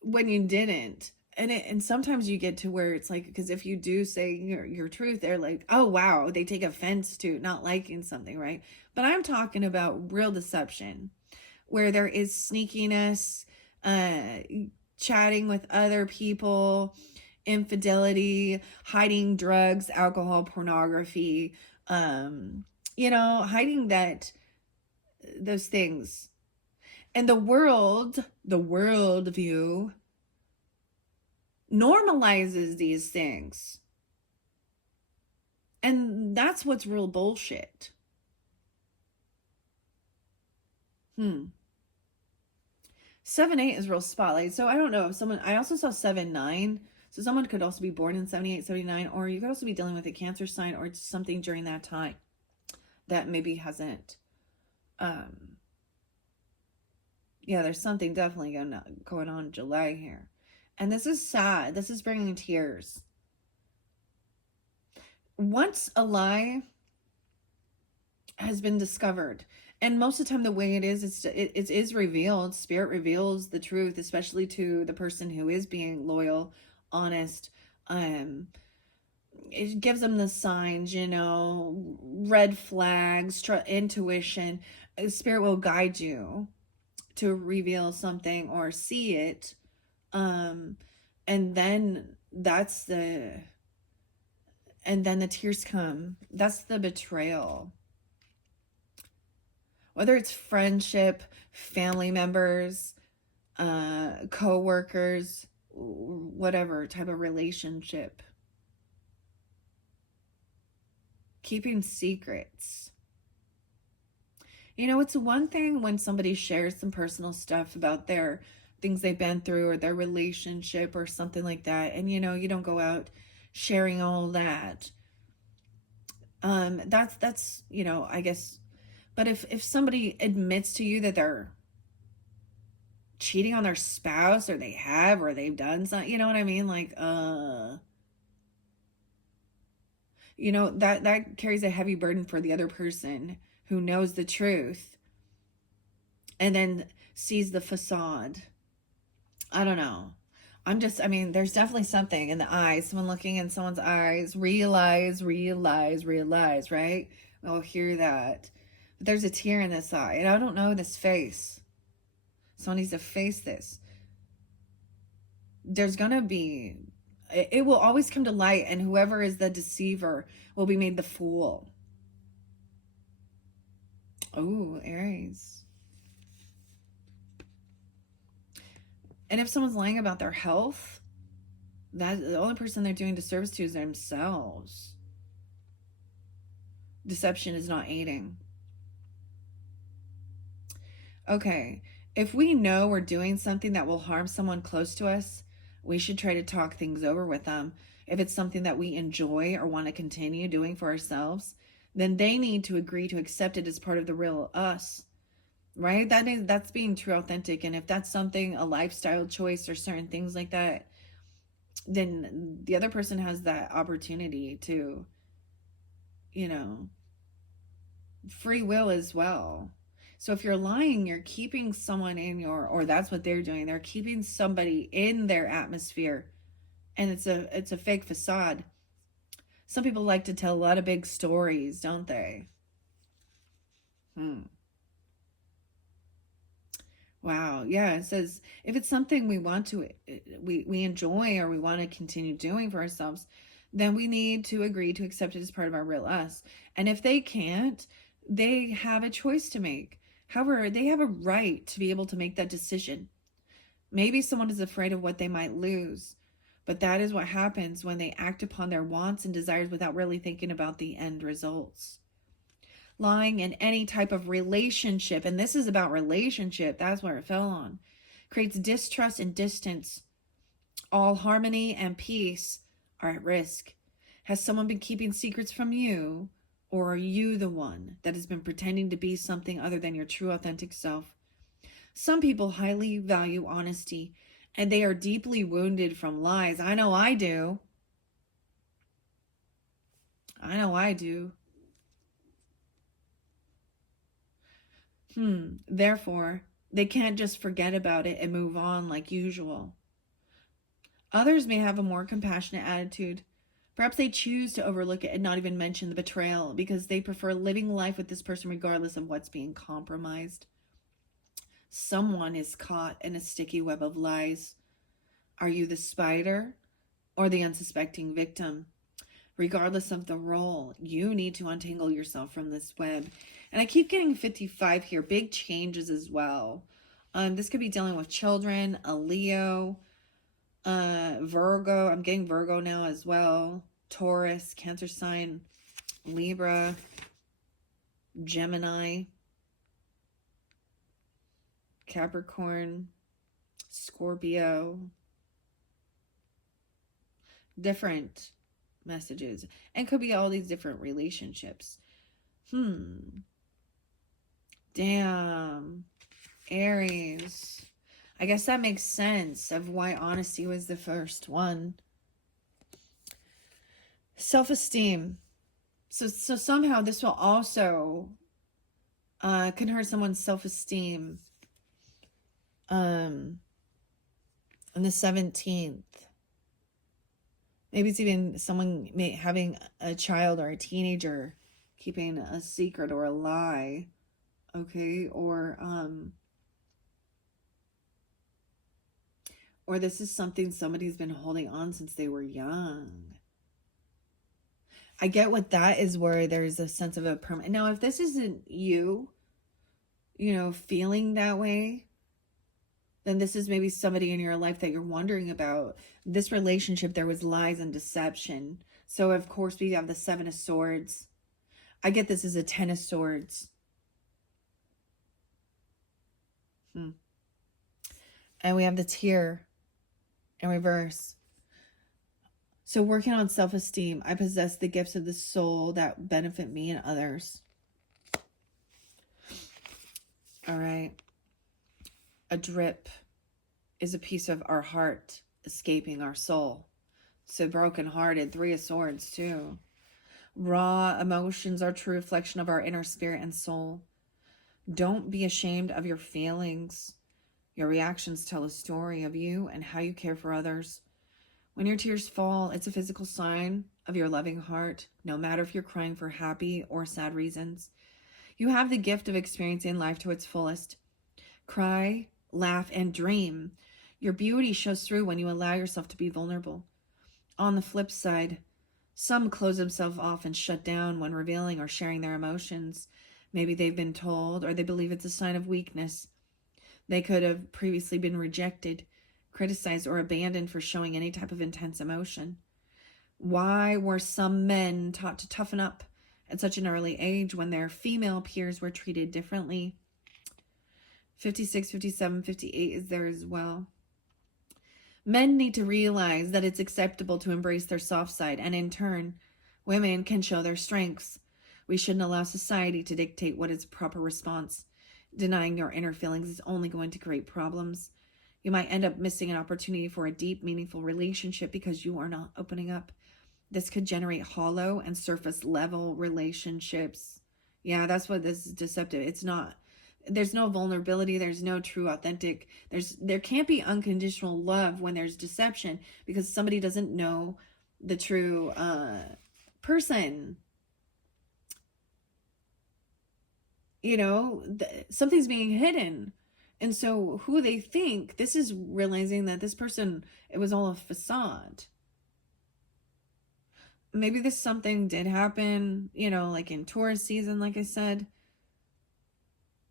when you didn't. And sometimes you get to where it's like, because if you do say your truth, they're like, oh, wow, they take offense to not liking something, right? But I'm talking about real deception, where there is sneakiness, chatting with other people, infidelity, hiding drugs, alcohol, pornography, you know, hiding those things. And the world view normalizes these things. And that's what's real bullshit. 7-8 is real spotlight. So I don't know if I also saw 7-9. So someone could also be born in 78, 79, or you could also be dealing with a Cancer sign or something during that time that maybe hasn't, yeah, there's something definitely going on in July here. And this is sad. This is bringing tears. Once a lie has been discovered. And most of the time, the way it is revealed. Spirit reveals the truth, especially to the person who is being loyal, honest. It gives them the signs, red flags, intuition. Spirit will guide you to reveal something or see it. And then the tears come. That's the betrayal. Whether it's friendship, family members, co-workers, whatever type of relationship. Keeping secrets. It's one thing when somebody shares some personal stuff about their things they've been through or their relationship or something like that. And, you don't go out sharing all that. That's, I guess. But if somebody admits to you that they're cheating on their spouse or they've done something, you know what I mean? Like, that carries a heavy burden for the other person who knows the truth and then sees the facade. I don't know. There's definitely something in the eyes. Someone looking in someone's eyes, realize, right? I'll hear that. But there's a tear in this eye, and I don't know this face. Someone needs to face this. There's gonna be, it will always come to light, and whoever is the deceiver will be made the fool. Oh, Aries. And if someone's lying about their health, that the only person they're doing disservice to is themselves. Deception is not aiding. Okay, if we know we're doing something that will harm someone close to us, we should try to talk things over with them. If it's something that we enjoy or want to continue doing for ourselves, then they need to agree to accept it as part of the real us, right? That's being true, authentic. And if that's something, a lifestyle choice or certain things like that, then the other person has that opportunity to, free will as well. So if you're lying, you're keeping someone or that's what they're doing. They're keeping somebody in their atmosphere, and it's a fake facade. Some people like to tell a lot of big stories, don't they? Wow. Yeah. It says if it's something we enjoy or we want to continue doing for ourselves, then we need to agree to accept it as part of our real us. And if they can't, they have a choice to make. However, they have a right to be able to make that decision. Maybe someone is afraid of what they might lose, but that is what happens when they act upon their wants and desires without really thinking about the end results. Lying in any type of relationship, and this is about relationship, that's where it fell on, creates distrust and distance. All harmony and peace are at risk. Has someone been keeping secrets from you? Or are you the one that has been pretending to be something other than your true, authentic self? Some people highly value honesty, and they are deeply wounded from lies. I know I do. Therefore, they can't just forget about it and move on like usual. Others may have a more compassionate attitude. Perhaps they choose to overlook it and not even mention the betrayal because they prefer living life with this person regardless of what's being compromised. Someone is caught in a sticky web of lies. Are you the spider or the unsuspecting victim? Regardless of the role, you need to untangle yourself from this web. And I keep getting 55 here. Big changes as well. This could be dealing with children, a Leo, Virgo. I'm getting Virgo now as well. Taurus, Cancer sign, Libra, Gemini, Capricorn, Scorpio. Different messages. And could be all these different relationships. Damn. Aries. I guess that makes sense of why honesty was the first one. Self-esteem. So somehow this will also Can hurt someone's self-esteem. On the 17th. Maybe it's even someone having a child or a teenager keeping a secret or a lie. Okay, or this is something somebody's been holding on since they were young. I get what that is, where there's a sense of a permanent. Now, if this isn't you, feeling that way, then this is maybe somebody in your life that you're wondering about. This relationship, there was lies and deception. So, of course, we have the 7 of Swords. I get this as a 10 of Swords. And we have the Tear in reverse. So working on self-esteem, I possess the gifts of the soul that benefit me and others. All right. A drip is a piece of our heart escaping our soul. So brokenhearted, 3 of Swords too. Raw emotions are true reflection of our inner spirit and soul. Don't be ashamed of your feelings. Your reactions tell a story of you and how you care for others. When your tears fall, it's a physical sign of your loving heart, no matter if you're crying for happy or sad reasons. You have the gift of experiencing life to its fullest. Cry, laugh, and dream. Your beauty shows through when you allow yourself to be vulnerable. On the flip side, some close themselves off and shut down when revealing or sharing their emotions. Maybe they've been told, or they believe it's a sign of weakness. They could have previously been rejected, criticized, or abandoned for showing any type of intense emotion. Why were some men taught to toughen up at such an early age when their female peers were treated differently? 56, 57, 58 is there as well. Men need to realize that it's acceptable to embrace their soft side, and in turn, women can show their strengths. We shouldn't allow society to dictate what is a proper response. Denying your inner feelings is only going to create problems. You might end up missing an opportunity for a deep, meaningful relationship because you are not opening up. This could generate hollow and surface level relationships. Yeah, that's what this is deceptive. It's not. There's no vulnerability. There's no true authentic. There can't be unconditional love when there's deception, because somebody doesn't know the true person. Something's being hidden. And so who they think, this is realizing that this person, it was all a facade. Maybe this something did happen, like in Taurus season, like I said.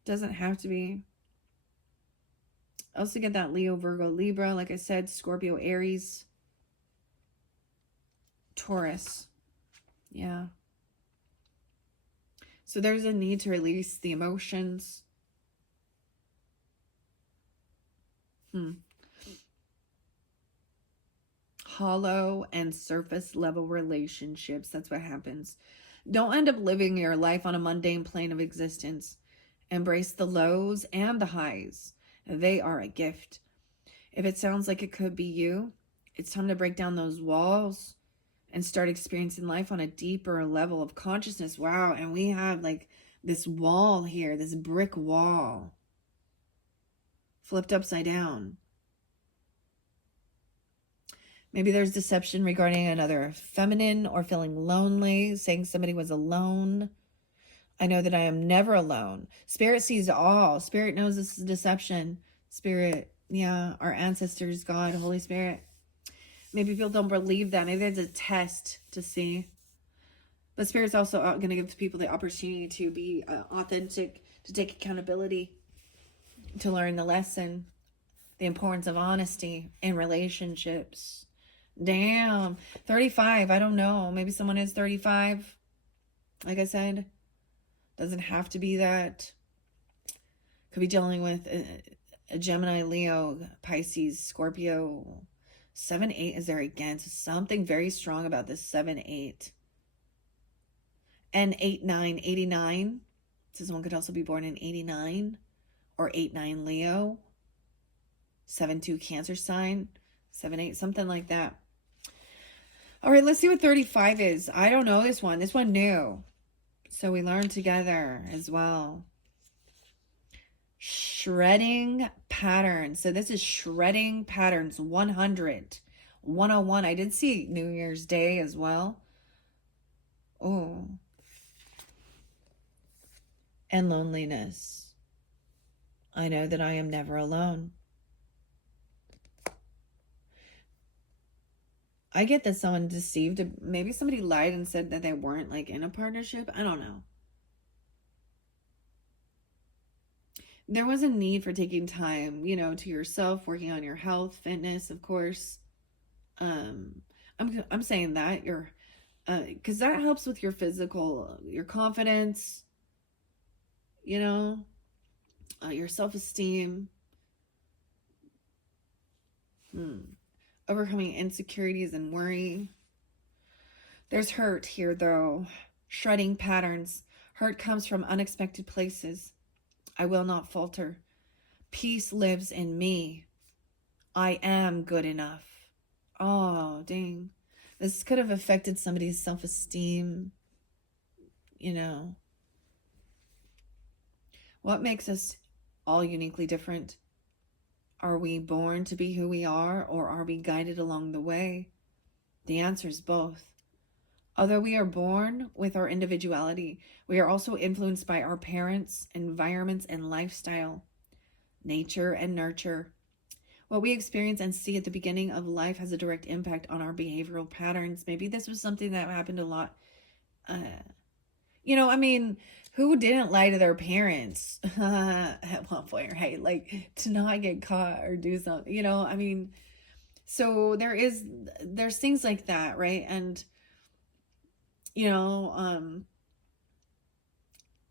Doesn't have to be. I also get that Leo, Virgo, Libra, like I said, Scorpio, Aries, Taurus. Yeah. So there's a need to release the emotions. Hollow and surface level relationships. That's what happens. Don't end up living your life on a mundane plane of existence. Embrace the lows and the highs. They are a gift. If it sounds like it could be you, it's time to break down those walls and start experiencing life on a deeper level of consciousness. Wow. And we have like this wall here, this brick wall flipped upside down. Maybe there's deception regarding another feminine, or feeling lonely, saying somebody was alone. I know that I am never alone. Spirit sees all. Spirit knows this is deception. Spirit, yeah, our ancestors, God, Holy Spirit. Maybe people don't believe that. Maybe there's a test to see. But Spirit's also going to give people the opportunity to be authentic, to take accountability, to learn the lesson, the importance of honesty in relationships. Damn. 35. I don't know. Maybe someone is 35. Like I said, doesn't have to be that. Could be dealing with a Gemini, Leo, Pisces, Scorpio. 7-8 is there again. So something very strong about this 7-8. And 8-9, 89. So someone could also be born in 89. Or 8-9 Leo. 7-2 Cancer sign. 7-8, something like that. All right, let's see what 35 is. I don't know this one. This one new. So we learn together as well. Shredding patterns. So this is shredding patterns 100. 101. I did see New Year's Day as well. Oh. And loneliness. I know that I am never alone. I get that someone deceived. Maybe somebody lied and said that they weren't like in a partnership. I don't know. There was a need for taking time, you know, to yourself, working on your health, fitness, of course. I'm saying that you're, because that helps with your physical, your confidence, you know, your self-esteem, overcoming insecurities and worry. There's hurt here though. Shredding patterns. Hurt comes from unexpected places. I will not falter. Peace lives in me. I am good enough. Oh, dang. This could have affected somebody's self-esteem, you know. What makes us all uniquely different? Are we born to be who we are, or are we guided along the way? The answer is both. Although we are born with our individuality, we are also influenced by our parents, environments, and lifestyle, nature and nurture. What we experience and see at the beginning of life has a direct impact on our behavioral patterns. Maybe this was something that happened a lot. You know, I mean, who didn't lie to their parents at one point, right? Like to not get caught or do something, you know, I mean, so there's things like that, right? And, you know,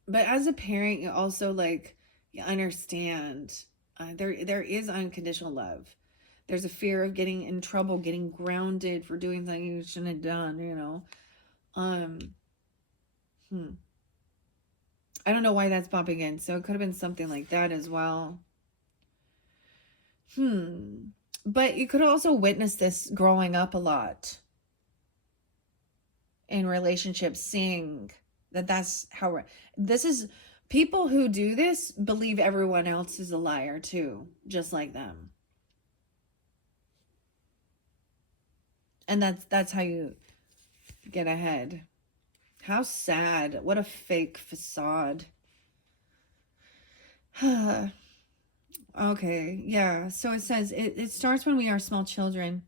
but as a parent, you also like, you understand there is unconditional love. There's a fear of getting in trouble, getting grounded for doing something you shouldn't have done, you know. I don't know why that's popping in. So it could have been something like that as well. But you could also witness this growing up a lot in relationships, seeing that that's how this is. People who do this believe everyone else is a liar too, just like them. And that's how you get ahead. How sad. What a fake facade. Okay, yeah. So it says it starts when we are small children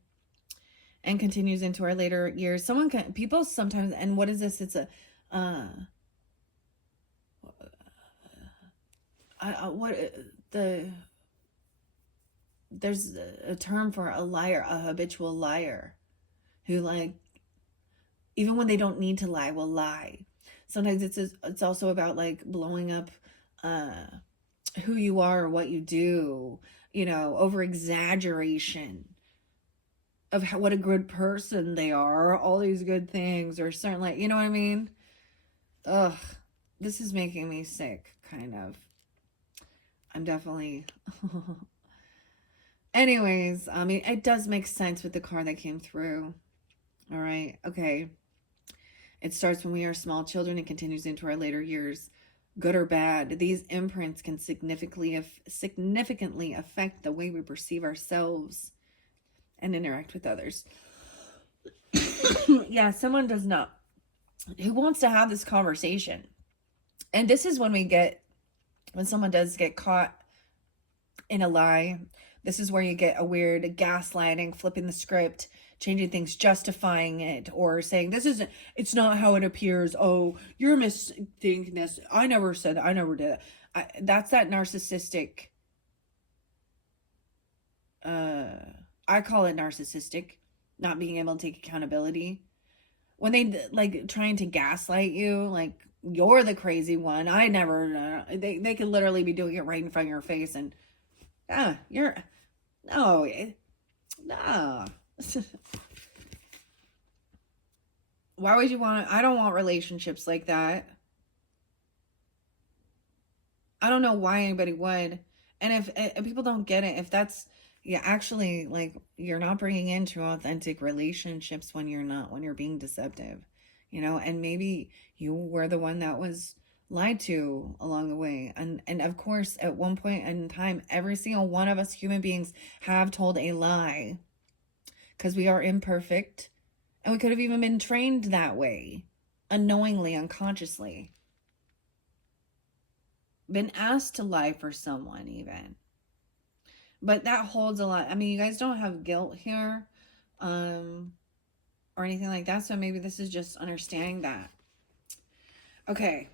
and continues into our later years. People sometimes, and what is this? It's a, there's a term for a liar, a habitual liar, who like, even when they don't need to lie, will lie. Sometimes it's also about like blowing up who you are or what you do, you know, over exaggeration of what a good person they are, all these good things, or certainly, you know what I mean? Ugh, this is making me sick, kind of. I'm definitely... Anyways, I mean, it does make sense with the card that came through. All right, okay. It starts when we are small children and continues into our later years. Good or bad, these imprints can significantly affect the way we perceive ourselves and interact with others. Yeah, someone does not. Who wants to have this conversation? And this is when when someone does get caught in a lie. This is where you get a weird gaslighting, flipping the script, changing things, justifying it, or saying it's not how it appears. Oh, you're misthinking this. I never said that. I never did that. That's that narcissistic. I call it narcissistic, not being able to take accountability. When they like trying to gaslight you, like you're the crazy one. I never. They could literally be doing it right in front of your face, and you're no. Why would you want to? I don't want relationships like that. I don't know why anybody would. And if people don't get it, if that's, yeah, actually, like, you're not bringing in true authentic relationships when you're being deceptive, you know, and maybe you were the one that was lied to along the way. And of course, at one point in time, every single one of us human beings have told a lie, because we are imperfect, and we could have even been trained that way, unknowingly, unconsciously. Been asked to lie for someone even. But that holds a lot. I mean, you guys don't have guilt here, or anything like that. So maybe this is just understanding that. Okay.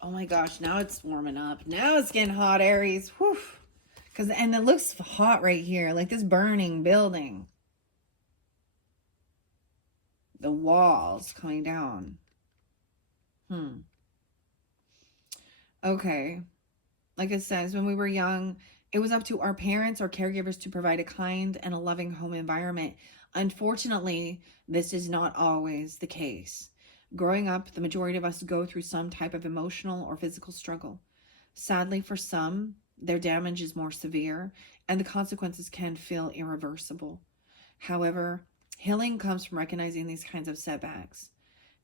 Oh my gosh, now it's warming up. Now it's getting hot, Aries. Whew. And it looks hot right here, like this burning building. The walls coming down. Okay. Like it says, when we were young, it was up to our parents or caregivers to provide a kind and a loving home environment. Unfortunately, this is not always the case. Growing up, the majority of us go through some type of emotional or physical struggle. Sadly, for some, their damage is more severe, and the consequences can feel irreversible. However, healing comes from recognizing these kinds of setbacks.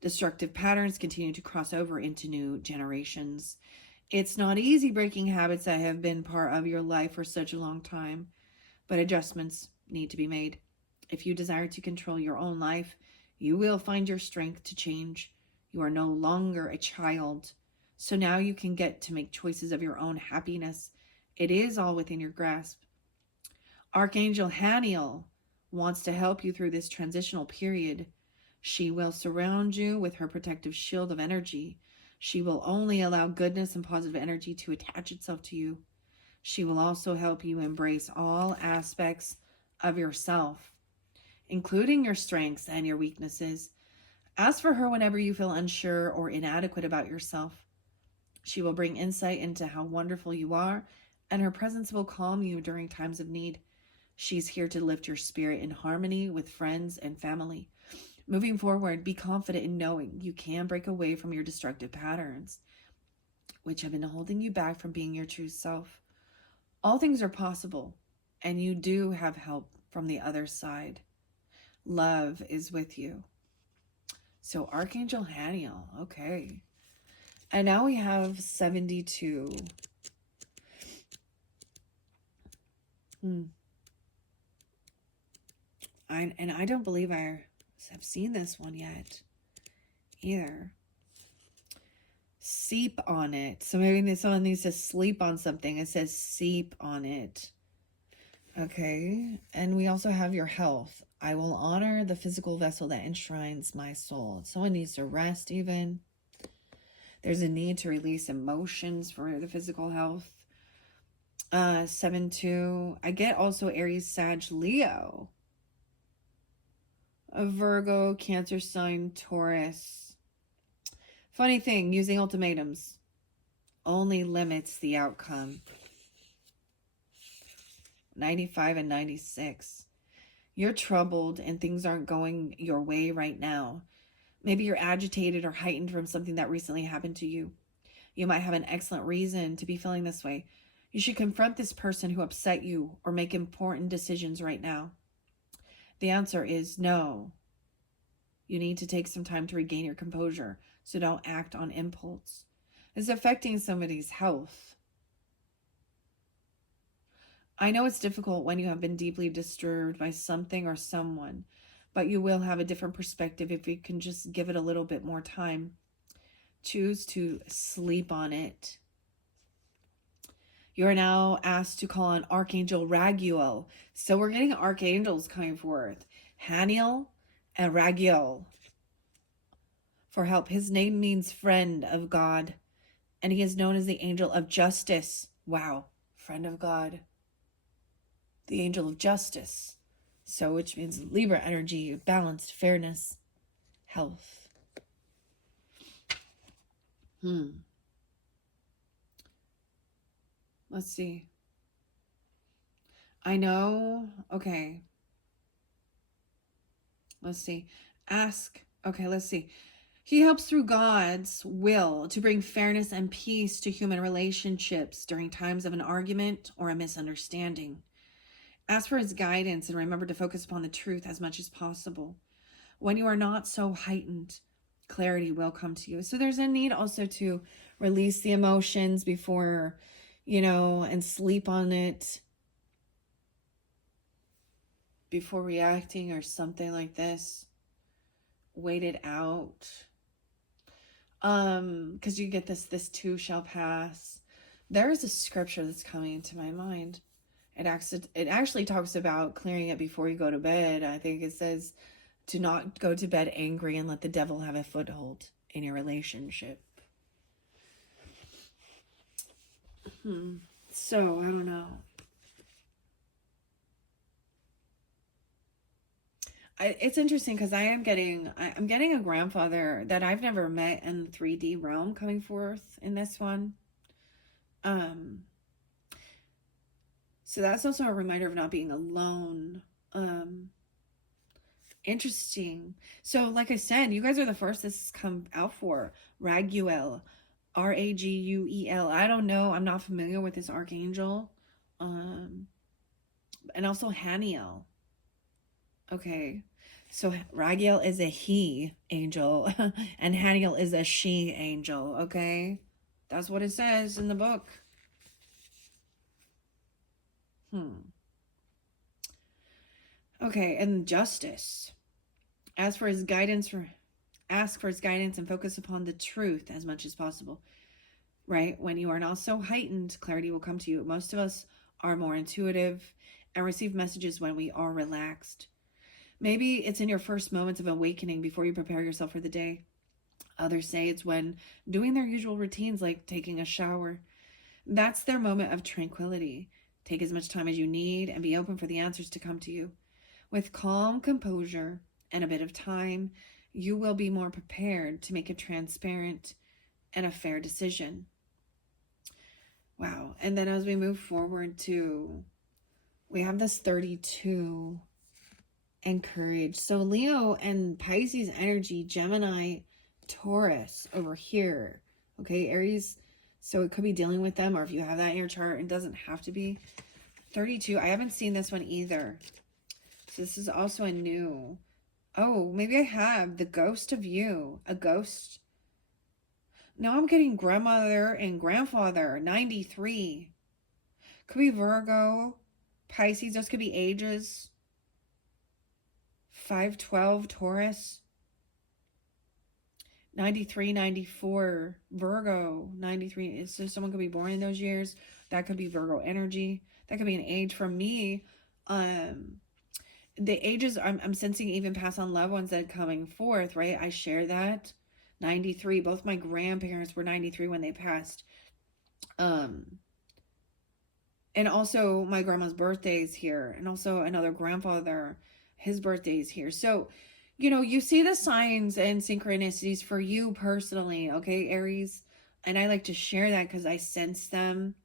Destructive patterns continue to cross over into new generations. It's not easy breaking habits that have been part of your life for such a long time, but adjustments need to be made. If you desire to control your own life, you will find your strength to change. You are no longer a child, so now you can get to make choices of your own happiness. It is all within your grasp. Archangel Haniel wants to help you through this transitional period. She will surround you with her protective shield of energy. She will only allow goodness and positive energy to attach itself to you. She will also help you embrace all aspects of yourself, including your strengths and your weaknesses. Ask for her whenever you feel unsure or inadequate about yourself. She will bring insight into how wonderful you are, and her presence will calm you during times of need. She's here to lift your spirit in harmony with friends and family. Moving forward, be confident in knowing you can break away from your destructive patterns, which have been holding you back from being your true self. All things are possible, and you do have help from the other side. Love is with you. So Archangel Haniel, okay. And now we have 72. I don't believe I have seen this one yet either. Seep on it. So maybe someone needs to sleep on something. It says seep on it. Okay. And we also have your health. I will honor the physical vessel that enshrines my soul. Someone needs to rest even. There's a need to release emotions for the physical health. 7-2. I get also Aries, Sag, Leo. A Virgo, Cancer sign, Taurus. Funny thing, using ultimatums only limits the outcome. 95 and 96. You're troubled and things aren't going your way right now. Maybe you're agitated or heightened from something that recently happened to you. You might have an excellent reason to be feeling this way. You should confront this person who upset you or make important decisions right now. The answer is no. You need to take some time to regain your composure, so don't act on impulse. It's affecting somebody's health. I know it's difficult when you have been deeply disturbed by something or someone, but you will have a different perspective if you can just give it a little bit more time. Choose to sleep on it. You are now asked to call on Archangel Raguel. So we're getting archangels coming forth. Haniel and Raguel for help. His name means friend of God, and he is known as the angel of justice. Wow, friend of God. The angel of justice. So which means Libra energy, balanced, fairness, health. Let's see. I know. Okay. Let's see. Ask. Okay, let's see. He helps through God's will to bring fairness and peace to human relationships during times of an argument or a misunderstanding. Ask for his guidance and remember to focus upon the truth as much as possible. When you are not so heightened, clarity will come to you. So there's a need also to release the emotions before, and sleep on it before reacting or something like this. Wait it out. Because you get this too shall pass. There is a scripture that's coming into my mind. It actually talks about clearing it before you go to bed. I think it says to not go to bed angry and let the devil have a foothold in your relationship. So, I don't know. It's interesting because I'm getting a grandfather that I've never met in the 3D realm coming forth in this one. So that's also a reminder of not being alone. Interesting. So like I said, you guys are the first this has come out for. Raguel. Raguel. I don't know. I'm not familiar with this archangel. And also Haniel. Okay. So Raguel is a he angel and Haniel is a she angel. Okay. That's what it says in the book. Okay, and justice. Ask for his guidance and focus upon the truth as much as possible. Right? When you are not so heightened, clarity will come to you. Most of us are more intuitive and receive messages when we are relaxed. Maybe it's in your first moments of awakening before you prepare yourself for the day. Others say it's when doing their usual routines like taking a shower. That's their moment of tranquility. Take as much time as you need and be open for the answers to come to you. With calm composure and a bit of time, you will be more prepared to make a transparent and a fair decision. Wow. And then as we move forward we have this 32 and courage. So Leo and Pisces energy, Gemini, Taurus over here. Okay, Aries. So it could be dealing with them, or if you have that in your chart, it doesn't have to be. 32. I haven't seen this one either. So this is also a new. Oh, maybe I have the ghost of you. A ghost. Now I'm getting grandmother and grandfather. 93. Could be Virgo, Pisces. Those could be ages. 512 Taurus. 93, 94 Virgo. 93. So someone could be born in those years. That could be Virgo energy. That could be an age from me. The ages I'm sensing even pass on loved ones that are coming forth, right? I share that. 93. Both my grandparents were 93 when they passed. And also my grandma's birthday is here. And also another grandfather, his birthday is here. So, you see the signs and synchronicities for you personally, okay, Aries? And I like to share that because I sense them.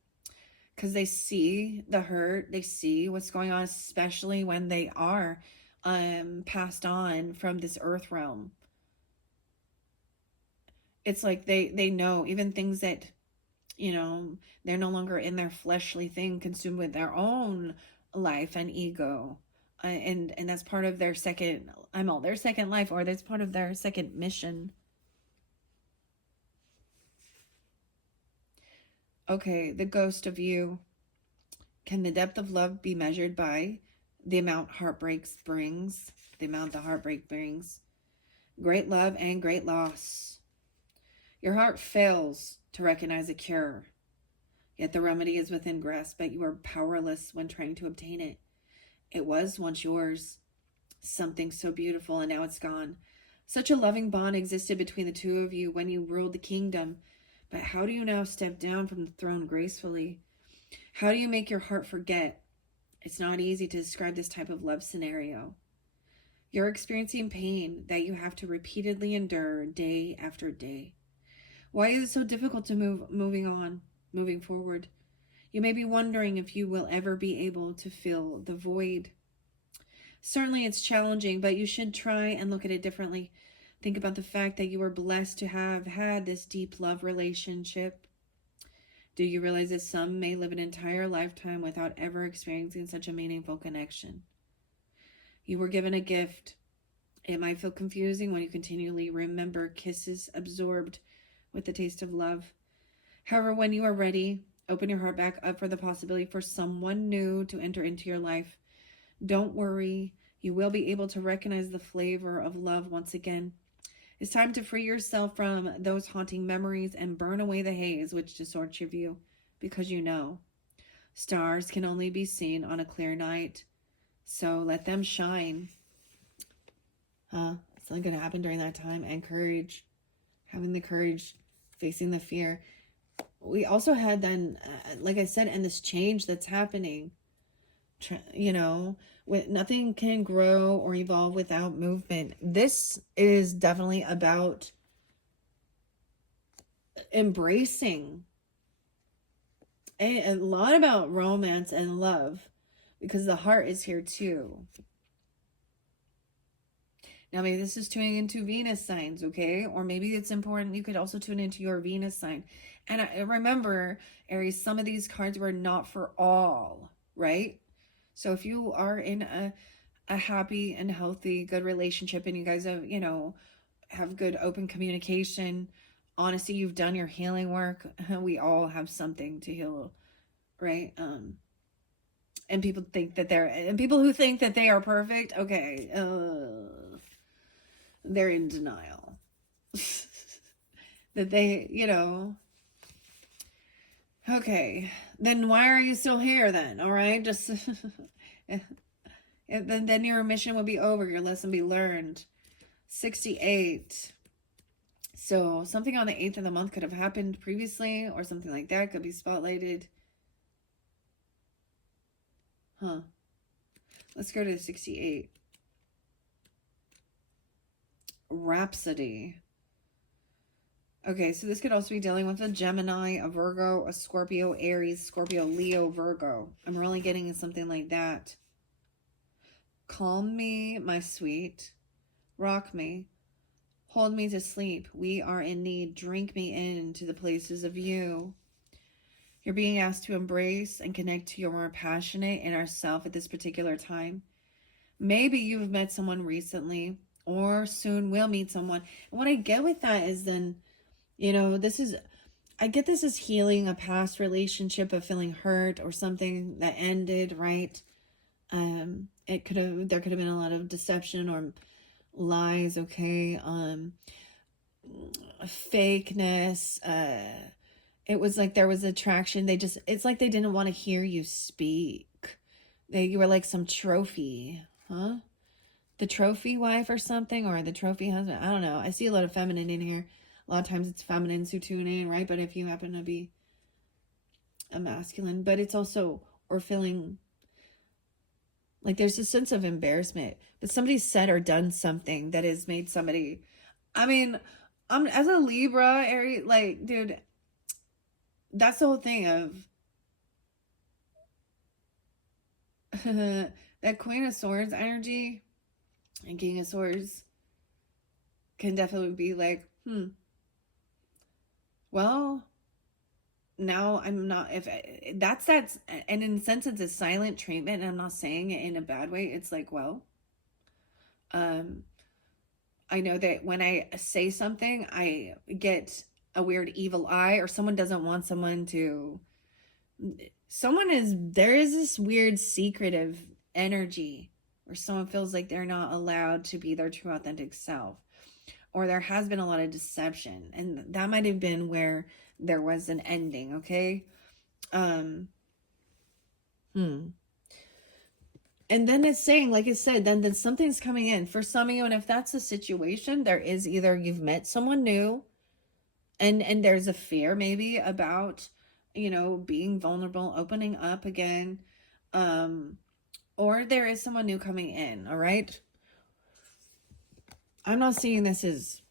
Because they see the hurt, they see what's going on, especially when they are passed on from this earth realm. It's like they know even things that, they're no longer in their fleshly thing, consumed with their own life and ego. And that's part of their second life, or that's part of their second mission. Okay, the ghost of you. Can the depth of love be measured by the amount the heartbreak brings? Great love and great loss. Your heart fails to recognize a cure, yet the remedy is within grasp, but you are powerless when trying to obtain it. It was once yours, something so beautiful, and now it's gone. Such a loving bond existed between the two of you when you ruled the kingdom, but how do you now step down from the throne gracefully? How do you make your heart forget? It's not easy to describe this type of love scenario. You're experiencing pain that you have to repeatedly endure day after day. Why is it so difficult to moving forward? You may be wondering if you will ever be able to fill the void. Certainly it's challenging, but you should try and look at it differently. Think about the fact that you were blessed to have had this deep love relationship. Do you realize that some may live an entire lifetime without ever experiencing such a meaningful connection? You were given a gift, It might feel confusing when you continually remember kisses absorbed with the taste of love. However, when you are ready, open your heart back up for the possibility for someone new to enter into your life. Don't worry, you will be able to recognize the flavor of love once again. It's time to free yourself from those haunting memories and burn away the haze which distorts your view, because you know stars can only be seen on a clear night, so let them shine. Something could happen during that time. And courage, having the courage, facing the fear. We also had then, like I said, and this change that's happening. You know, nothing can grow or evolve without movement. This is definitely about embracing a lot about romance and love, because the heart is here too. Now, maybe this is tuning into Venus signs, okay? Or maybe it's important you could also tune into your Venus sign. And remember, Aries, some of these cards were not for all, right? So if you are in a happy and healthy, good relationship, and you guys have, you know, have good open communication, honestly, you've done your healing work. We all have something to heal, right? And people think that and people who think that they are perfect, okay, they're in denial. That they, you know, okay, then why are you still here then? All right, just then your mission will be over, your lesson be learned. 68. So something on the 8th of the month could have happened previously, or something like that could be spotlighted. Let's go to 68. Rhapsody. Okay, so this could also be dealing with a Gemini, a Virgo, a Scorpio, Aries, Scorpio, Leo, Virgo. I'm really getting something like that. Calm me, my sweet. Rock me. Hold me to sleep. We are in need. Drink me into the places of you. You're being asked to embrace and connect to your more passionate inner self at this particular time. Maybe you've met someone recently, or soon will meet someone. And what I get with that is then, you know, I get this as healing a past relationship of feeling hurt or something that ended, right? There could have been a lot of deception or lies, okay? Fakeness. It was like there was attraction. It's like they didn't want to hear you speak. You were like some trophy, huh? The trophy wife or something, or the trophy husband. I don't know. I see a lot of feminine in here. A lot of times it's feminines who tune in, right? But if you happen to be a masculine, but it's also, or feeling like there's a sense of embarrassment, but somebody said or done something that has made somebody, I mean, I'm as a Libra, Aries, like, dude, that's the whole thing of that Queen of Swords energy and King of Swords can definitely be like, well, now I'm not, if that's and in a sense it's a silent treatment, and I'm not saying it in a bad way. It's like, well, I know that when I say something, I get a weird evil eye, or someone doesn't want there is this weird secretive energy where someone feels like they're not allowed to be their true authentic self, or there has been a lot of deception, and that might have been where there was an ending, okay? And then it's saying, like I said, then something's coming in for some of you. And if that's the situation, there is either you've met someone new, and there's a fear maybe about, you know, being vulnerable, opening up again, or there is someone new coming in. All right, I'm not seeing this as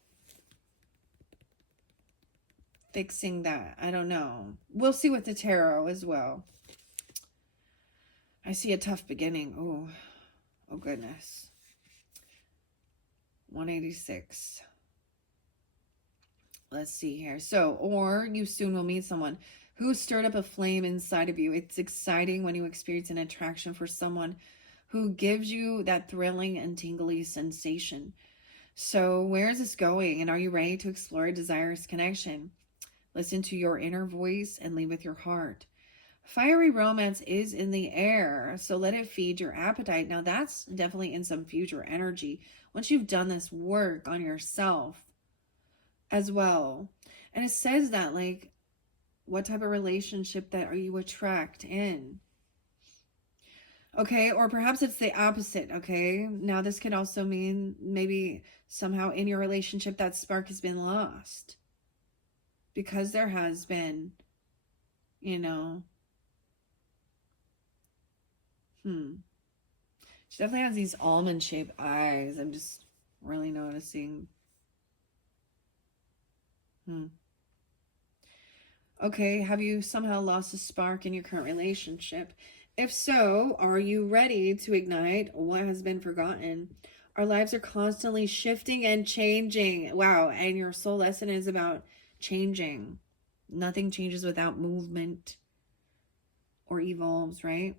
fixing that. I don't know. We'll see with the tarot as well. I see a tough beginning. Oh goodness. 186. Let's see here. So, or you soon will meet someone who stirred up a flame inside of you. It's exciting when you experience an attraction for someone who gives you that thrilling and tingly sensation. So where is this going? And are you ready to explore a desirous connection? Listen to your inner voice and lead with your heart. Fiery romance is in the air, so let it feed your appetite. Now that's definitely in some future energy once you've done this work on yourself as well. And it says that, like, what type of relationship that are you attract in? Okay, or perhaps it's the opposite, okay? Now this could also mean maybe somehow in your relationship that spark has been lost. Because there has been, you know, She definitely has these almond-shaped eyes. I'm just really noticing. Okay, have you somehow lost a spark in your current relationship? If so, are you ready to ignite what has been forgotten? Our lives are constantly shifting and changing. Wow, and your soul lesson is about changing. Nothing changes without movement or evolves, right?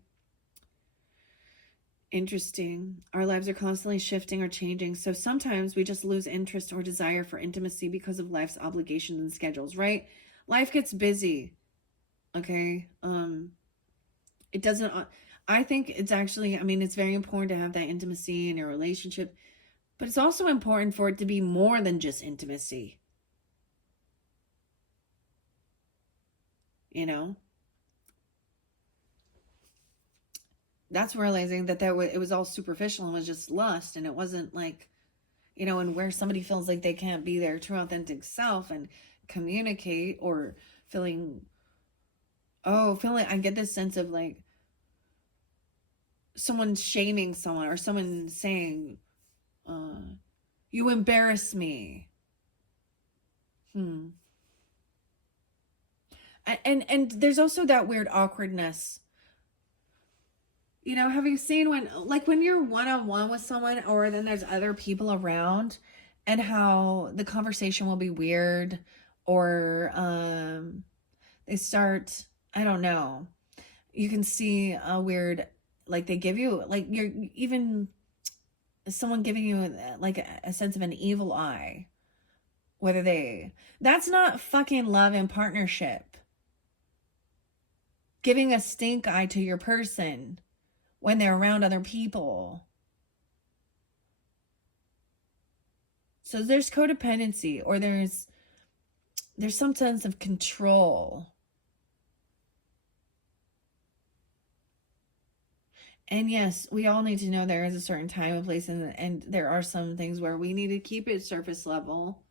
Interesting. Our lives are constantly shifting or changing. So sometimes we just lose interest or desire for intimacy because of life's obligations and schedules, right? Life gets busy. Okay. It doesn't, I think it's actually, I mean, it's very important to have that intimacy in your relationship, but it's also important for it to be more than just intimacy. You know? That's realizing that it was all superficial and was just lust, and it wasn't like, you know, and where somebody feels like they can't be their true authentic self and communicate, or feeling, I get this sense of like someone shaming someone, or someone saying, you embarrass me. And there's also that weird awkwardness. You know, have you seen when you're one-on-one with someone, or then there's other people around, and how the conversation will be weird, or they start, I don't know, you can see a weird, like they give you, like you're even someone giving you like a sense of an evil eye, that's not fucking love and partnership. Giving a stink eye to your person when they're around other people. So there's codependency, or there's some sense of control. And yes, we all need to know there is a certain time and place, and there are some things where we need to keep it surface level.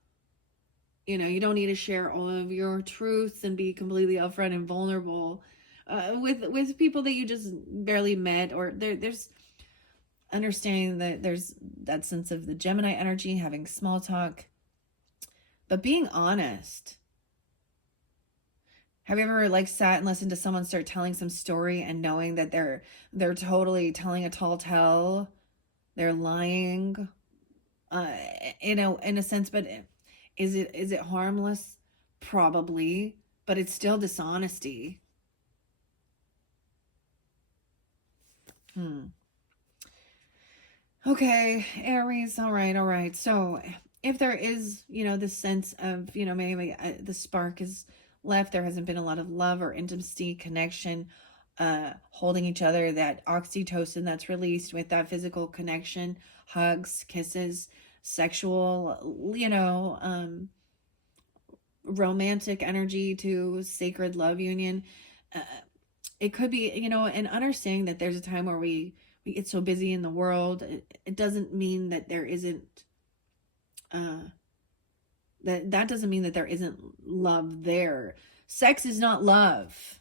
You know, you don't need to share all of your truths and be completely upfront and vulnerable with people that you just barely met, or there's understanding that there's that sense of the Gemini energy, having small talk, but being honest. Have you ever like sat and listened to someone start telling some story and knowing that they're totally telling a tall tale, they're lying, you know, in a sense, but is it harmless? Probably, but it's still dishonesty. Okay, Aries, all right. So if there is, you know, this sense of, you know, maybe the spark is left, there hasn't been a lot of love or intimacy, connection, holding each other, that oxytocin that's released with that physical connection, hugs, kisses, sexual, you know, romantic energy to sacred love union. It could be, you know, and understanding that there's a time where we get so busy in the world. It doesn't mean that there isn't, that doesn't mean that there isn't love there. Sex is not love.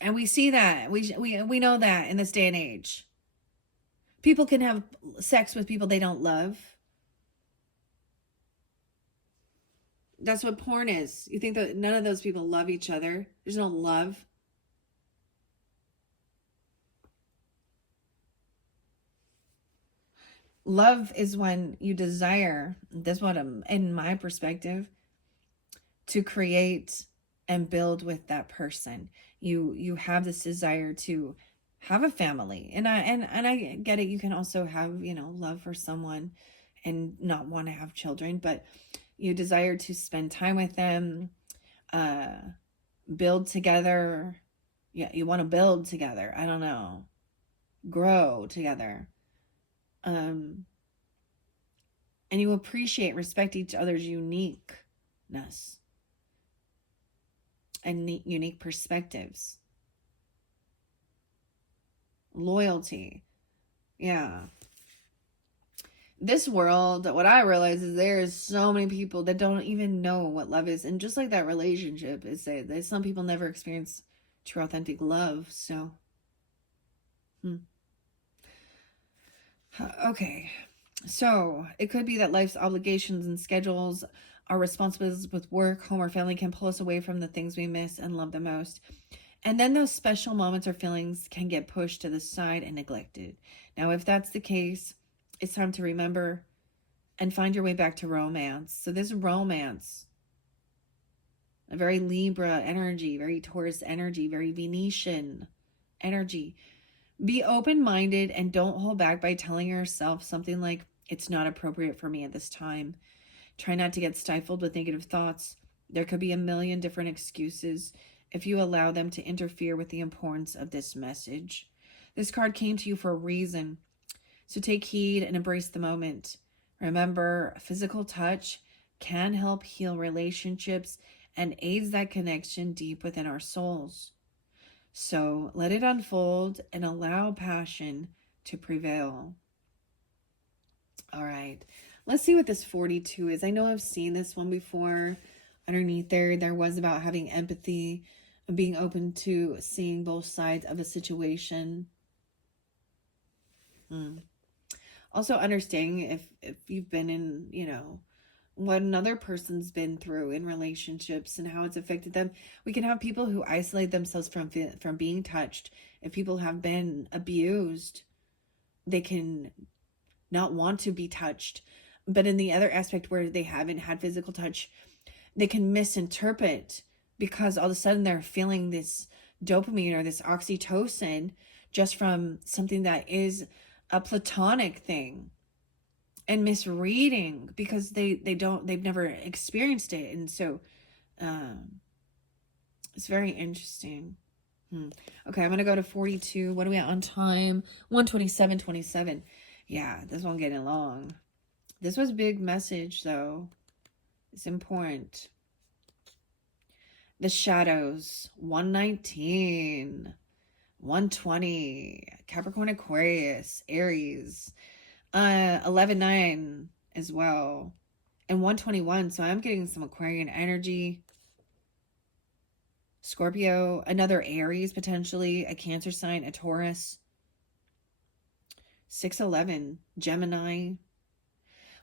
And we see that. We know that in this day and age. People can have sex with people they don't love. That's what porn is. You think that none of those people love each other? There's no love. Love is when you desire, that's what in my perspective, to create and build with that person. You have this desire to have a family. And I get it. You can also have, you know, love for someone and not want to have children, but you desire to spend time with them, build together. Yeah, you want to build together. I don't know. Grow together. And you appreciate, respect each other's uniqueness and unique perspectives. Loyalty. Yeah. This world, what I realize is there's so many people that don't even know what love is. And just like that relationship is that some people never experience true authentic love. So, okay. So it could be that life's obligations and schedules, our responsibilities with work, home, or family can pull us away from the things we miss and love the most. And then those special moments or feelings can get pushed to the side and neglected. Now, if that's the case, it's time to remember and find your way back to romance. So this romance, a very Libra energy, very Taurus energy, very Venetian energy. Be open-minded and don't hold back by telling yourself something like, it's not appropriate for me at this time. Try not to get stifled with negative thoughts. There could be a million different excuses if you allow them to interfere with the importance of this message. This card came to you for a reason. So take heed and embrace the moment. Remember, physical touch can help heal relationships and aids that connection deep within our souls. So let it unfold and allow passion to prevail. All right, let's see what this 42 is. I know I've seen this one before. Underneath there was about having empathy and being open to seeing both sides of a situation. Also understanding if you've been in, you know, what another person's been through in relationships and how it's affected them. We can have people who isolate themselves from being touched. If people have been abused, they can not want to be touched. But in the other aspect where they haven't had physical touch, they can misinterpret because all of a sudden they're feeling this dopamine or this oxytocin just from something that is a platonic thing, and misreading because they've never experienced it. And so it's very interesting. Okay, I'm going to go to 42. What are we at on time? 1:27:27. Yeah, this one getting long. This was a big message, though. It's important. The shadows. 119. 120. Capricorn, Aquarius, Aries. 11:9 as well. And 121. So I'm getting some Aquarian energy. Scorpio, another Aries potentially, a Cancer sign, a Taurus. 6:11, Gemini.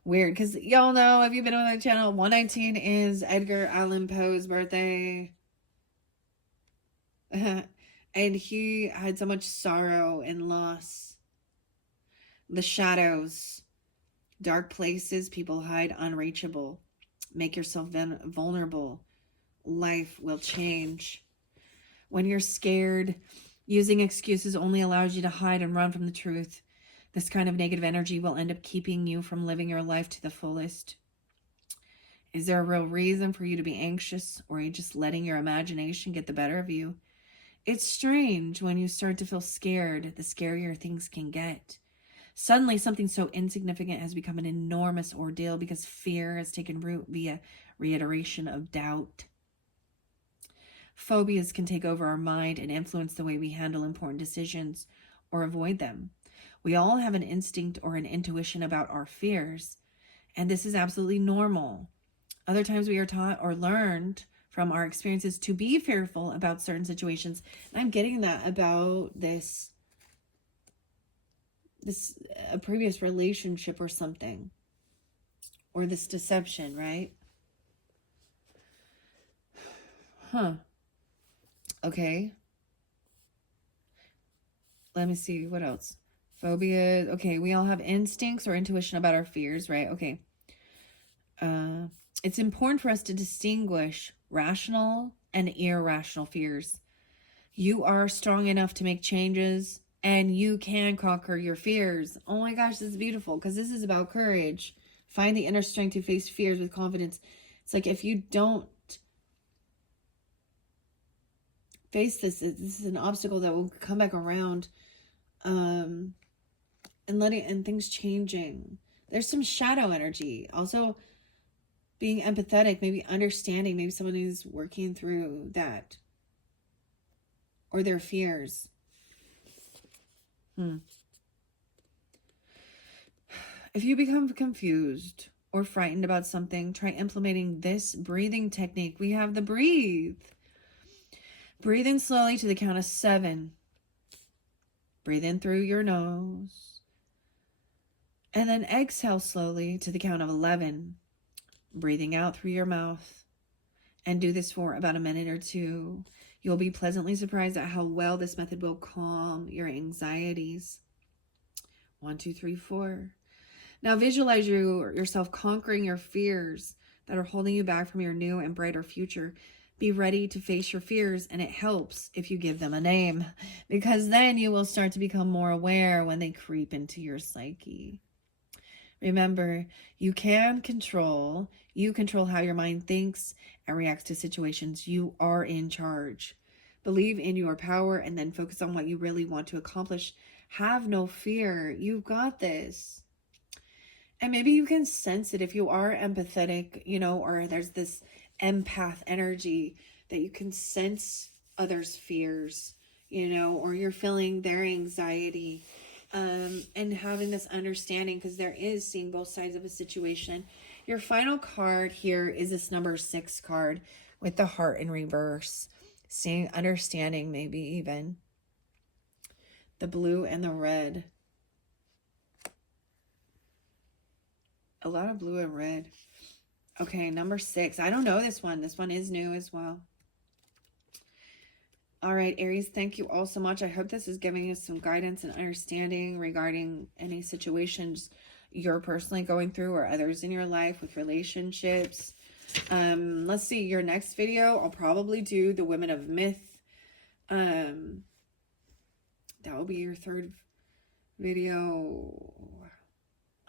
Weird, because y'all know, if you've been on my channel, 119 is Edgar Allan Poe's birthday. And he had so much sorrow and loss. The shadows, dark places people hide unreachable. Make yourself vulnerable. Life will change. When you're scared, using excuses only allows you to hide and run from the truth. This kind of negative energy will end up keeping you from living your life to the fullest. Is there a real reason for you to be anxious, or are you just letting your imagination get the better of you? It's strange when you start to feel scared, the scarier things can get. Suddenly, something so insignificant has become an enormous ordeal because fear has taken root via reiteration of doubt. Phobias can take over our mind and influence the way we handle important decisions or avoid them. We all have an instinct or an intuition about our fears, and this is absolutely normal. Other times we are taught or learned from our experiences to be fearful about certain situations. And I'm getting that about this a previous relationship or something, or this deception, right? Okay. Let me see what else. Phobia. Okay, we all have instincts or intuition about our fears, right? Okay. It's important for us to distinguish rational and irrational fears. You are strong enough to make changes and you can conquer your fears. Oh my gosh, this is beautiful, because this is about courage. Find the inner strength to face fears with confidence. It's like, if you don't face this is an obstacle that will come back around, and things changing. There's some shadow energy. Also, being empathetic, maybe understanding, maybe someone is working through that or their fears. If you become confused or frightened about something, try implementing this breathing technique. We have the breathe. Breathe in slowly to the count of 7. Breathe in through your nose. And then exhale slowly to the count of 11. Breathing out through your mouth. And do this for about a minute or 2. You'll be pleasantly surprised at how well this method will calm your anxieties. 1, 2, 3, 4. Now visualize yourself conquering your fears that are holding you back from your new and brighter future. Be ready to face your fears, and it helps if you give them a name, because then you will start to become more aware when they creep into your psyche. Remember, you control how your mind thinks and reacts to situations. You are in charge. Believe in your power, and then focus on what you really want to accomplish. Have no fear. You've got this. And maybe you can sense it if you are empathetic, or there's this empath energy that you can sense others' fears, or you're feeling their anxiety, and having this understanding, because there is seeing both sides of a situation. Your final card here is this number 6 card with the heart in reverse. Seeing, understanding, maybe even the blue and the red. A lot of blue and red. Okay, number 6. I don't know this one. This one is new as well. All right, Aries, thank you all so much. I hope this is giving you some guidance and understanding regarding any situations you're personally going through or others in your life with relationships. Let's see, your next video, I'll probably do the Women of Myth. That will be your 3rd video.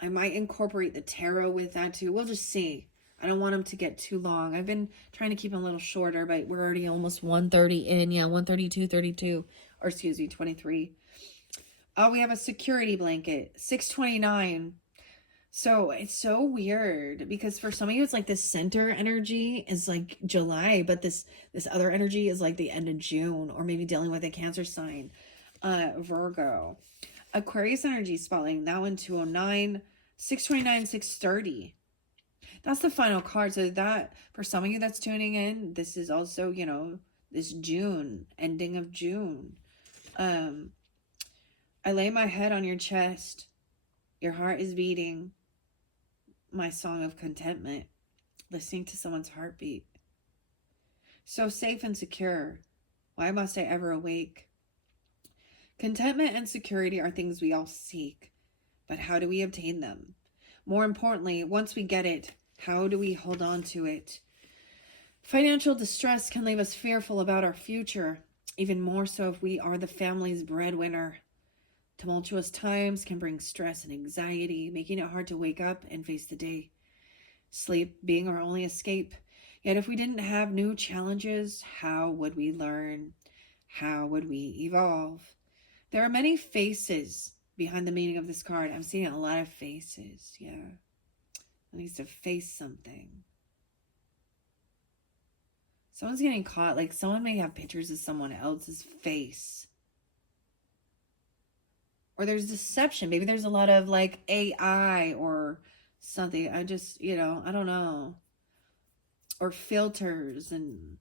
I might incorporate the tarot with that too. We'll just see. I don't want them to get too long. I've been trying to keep them a little shorter, but we're already almost 1:30 in. Yeah, 1:32, 32. Or excuse me, 23. Oh, we have a security blanket. 629. So it's so weird, because for some of you, it's like this center energy is like July, but this other energy is like the end of June, or maybe dealing with a Cancer sign. Virgo. Aquarius energy spotlighting that one, 209, 629, 630. That's the final card. So that, for some of you that's tuning in, this is also, this June, ending of June. I lay my head on your chest. Your heart is beating. My song of contentment. Listening to someone's heartbeat. So safe and secure. Why must I ever awake? Contentment and security are things we all seek. But how do we obtain them? More importantly, once we get it, how do we hold on to it? Financial distress can leave us fearful about our future, even more so if we are the family's breadwinner. Tumultuous times can bring stress and anxiety, making it hard to wake up and face the day. Sleep being our only escape. Yet if we didn't have new challenges, how would we learn? How would we evolve? There are many faces behind the meaning of this card. I'm seeing a lot of faces, yeah. That needs to face something. Someone's getting caught, like someone may have pictures of someone else's face. Or there's deception. Maybe there's a lot of like AI or something. I just, I don't know. Or filters and...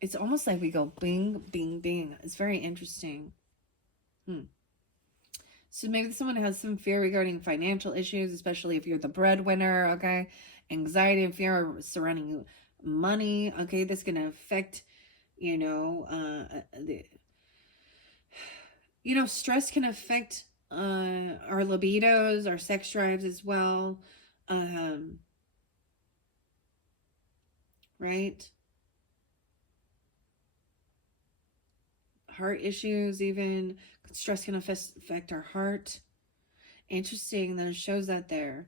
It's almost like we go bing, bing, bing. It's very interesting. So maybe someone has some fear regarding financial issues, especially if you're the breadwinner, okay? Anxiety and fear surrounding money, okay? This can affect, stress can affect our libidos, our sex drives as well. Right? heart issues even. Stress can affect our heart. Interesting that it shows that there.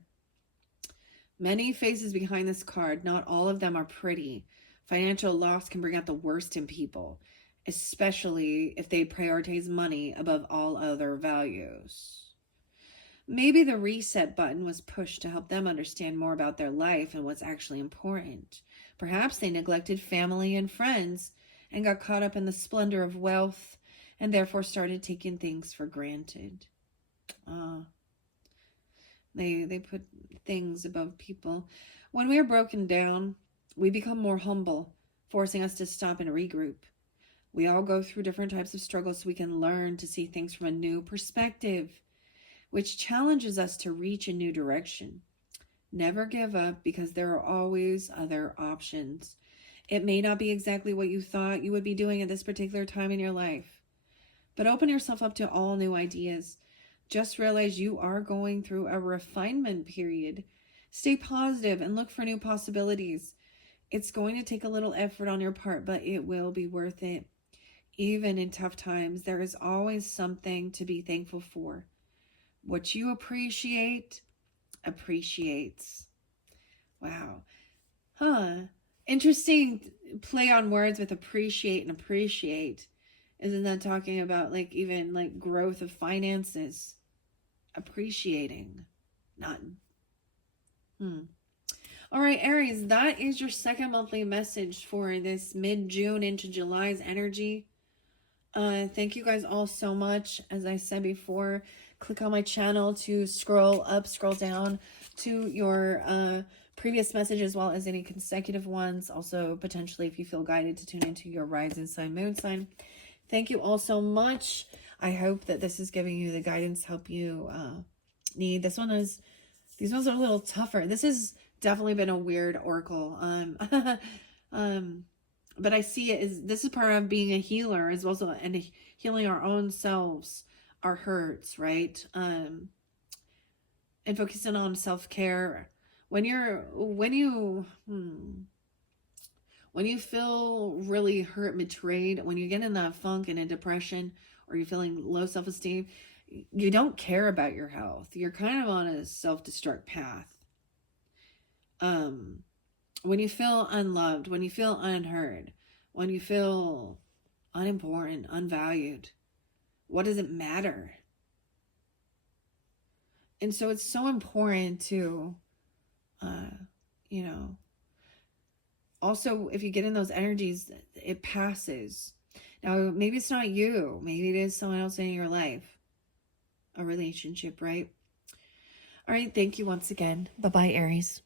Many faces behind this card. Not all of them are pretty. Financial loss can bring out the worst in people, especially if they prioritize money above all other values. Maybe the reset button was pushed to help them understand more about their life and what's actually important. Perhaps they neglected family and friends and got caught up in the splendor of wealth and therefore started taking things for granted. They put things above people. When we are broken down, we become more humble, forcing us to stop and regroup. We all go through different types of struggles so we can learn to see things from a new perspective, which challenges us to reach a new direction. Never give up because there are always other options. It may not be exactly what you thought you would be doing at this particular time in your life, but open yourself up to all new ideas. Just realize you are going through a refinement period. Stay positive and look for new possibilities. It's going to take a little effort on your part, but it will be worth it. Even in tough times, there is always something to be thankful for. What you appreciate, appreciates. Wow. Interesting play on words with appreciate and appreciate. Isn't that talking about like even like growth of finances? Appreciating, not. All right, Aries, that is your second monthly message for this mid-June into July's energy. Thank you guys all so much. As I said before, click on my channel to scroll up, scroll down to your previous message as well as any consecutive ones. Also, potentially, if you feel guided to tune into your rising sign, moon sign. Thank you all so much. I hope that this is giving you the guidance help you need. These ones are a little tougher. This has definitely been a weird oracle. But I see it as this is part of being a healer as well, and healing our own selves, our hurts, right? And focusing on self-care. When you feel really hurt, betrayed, when you get in that funk and a depression, or you're feeling low self-esteem, you don't care about your health. You're kind of on a self-destruct path. When you feel unloved, when you feel unheard, when you feel unimportant, unvalued, what does it matter? And so it's so important to, also, if you get in those energies, it passes. Now, maybe it's not you. Maybe it is someone else in your life. A relationship, right? All right. Thank you once again. Bye-bye, Aries.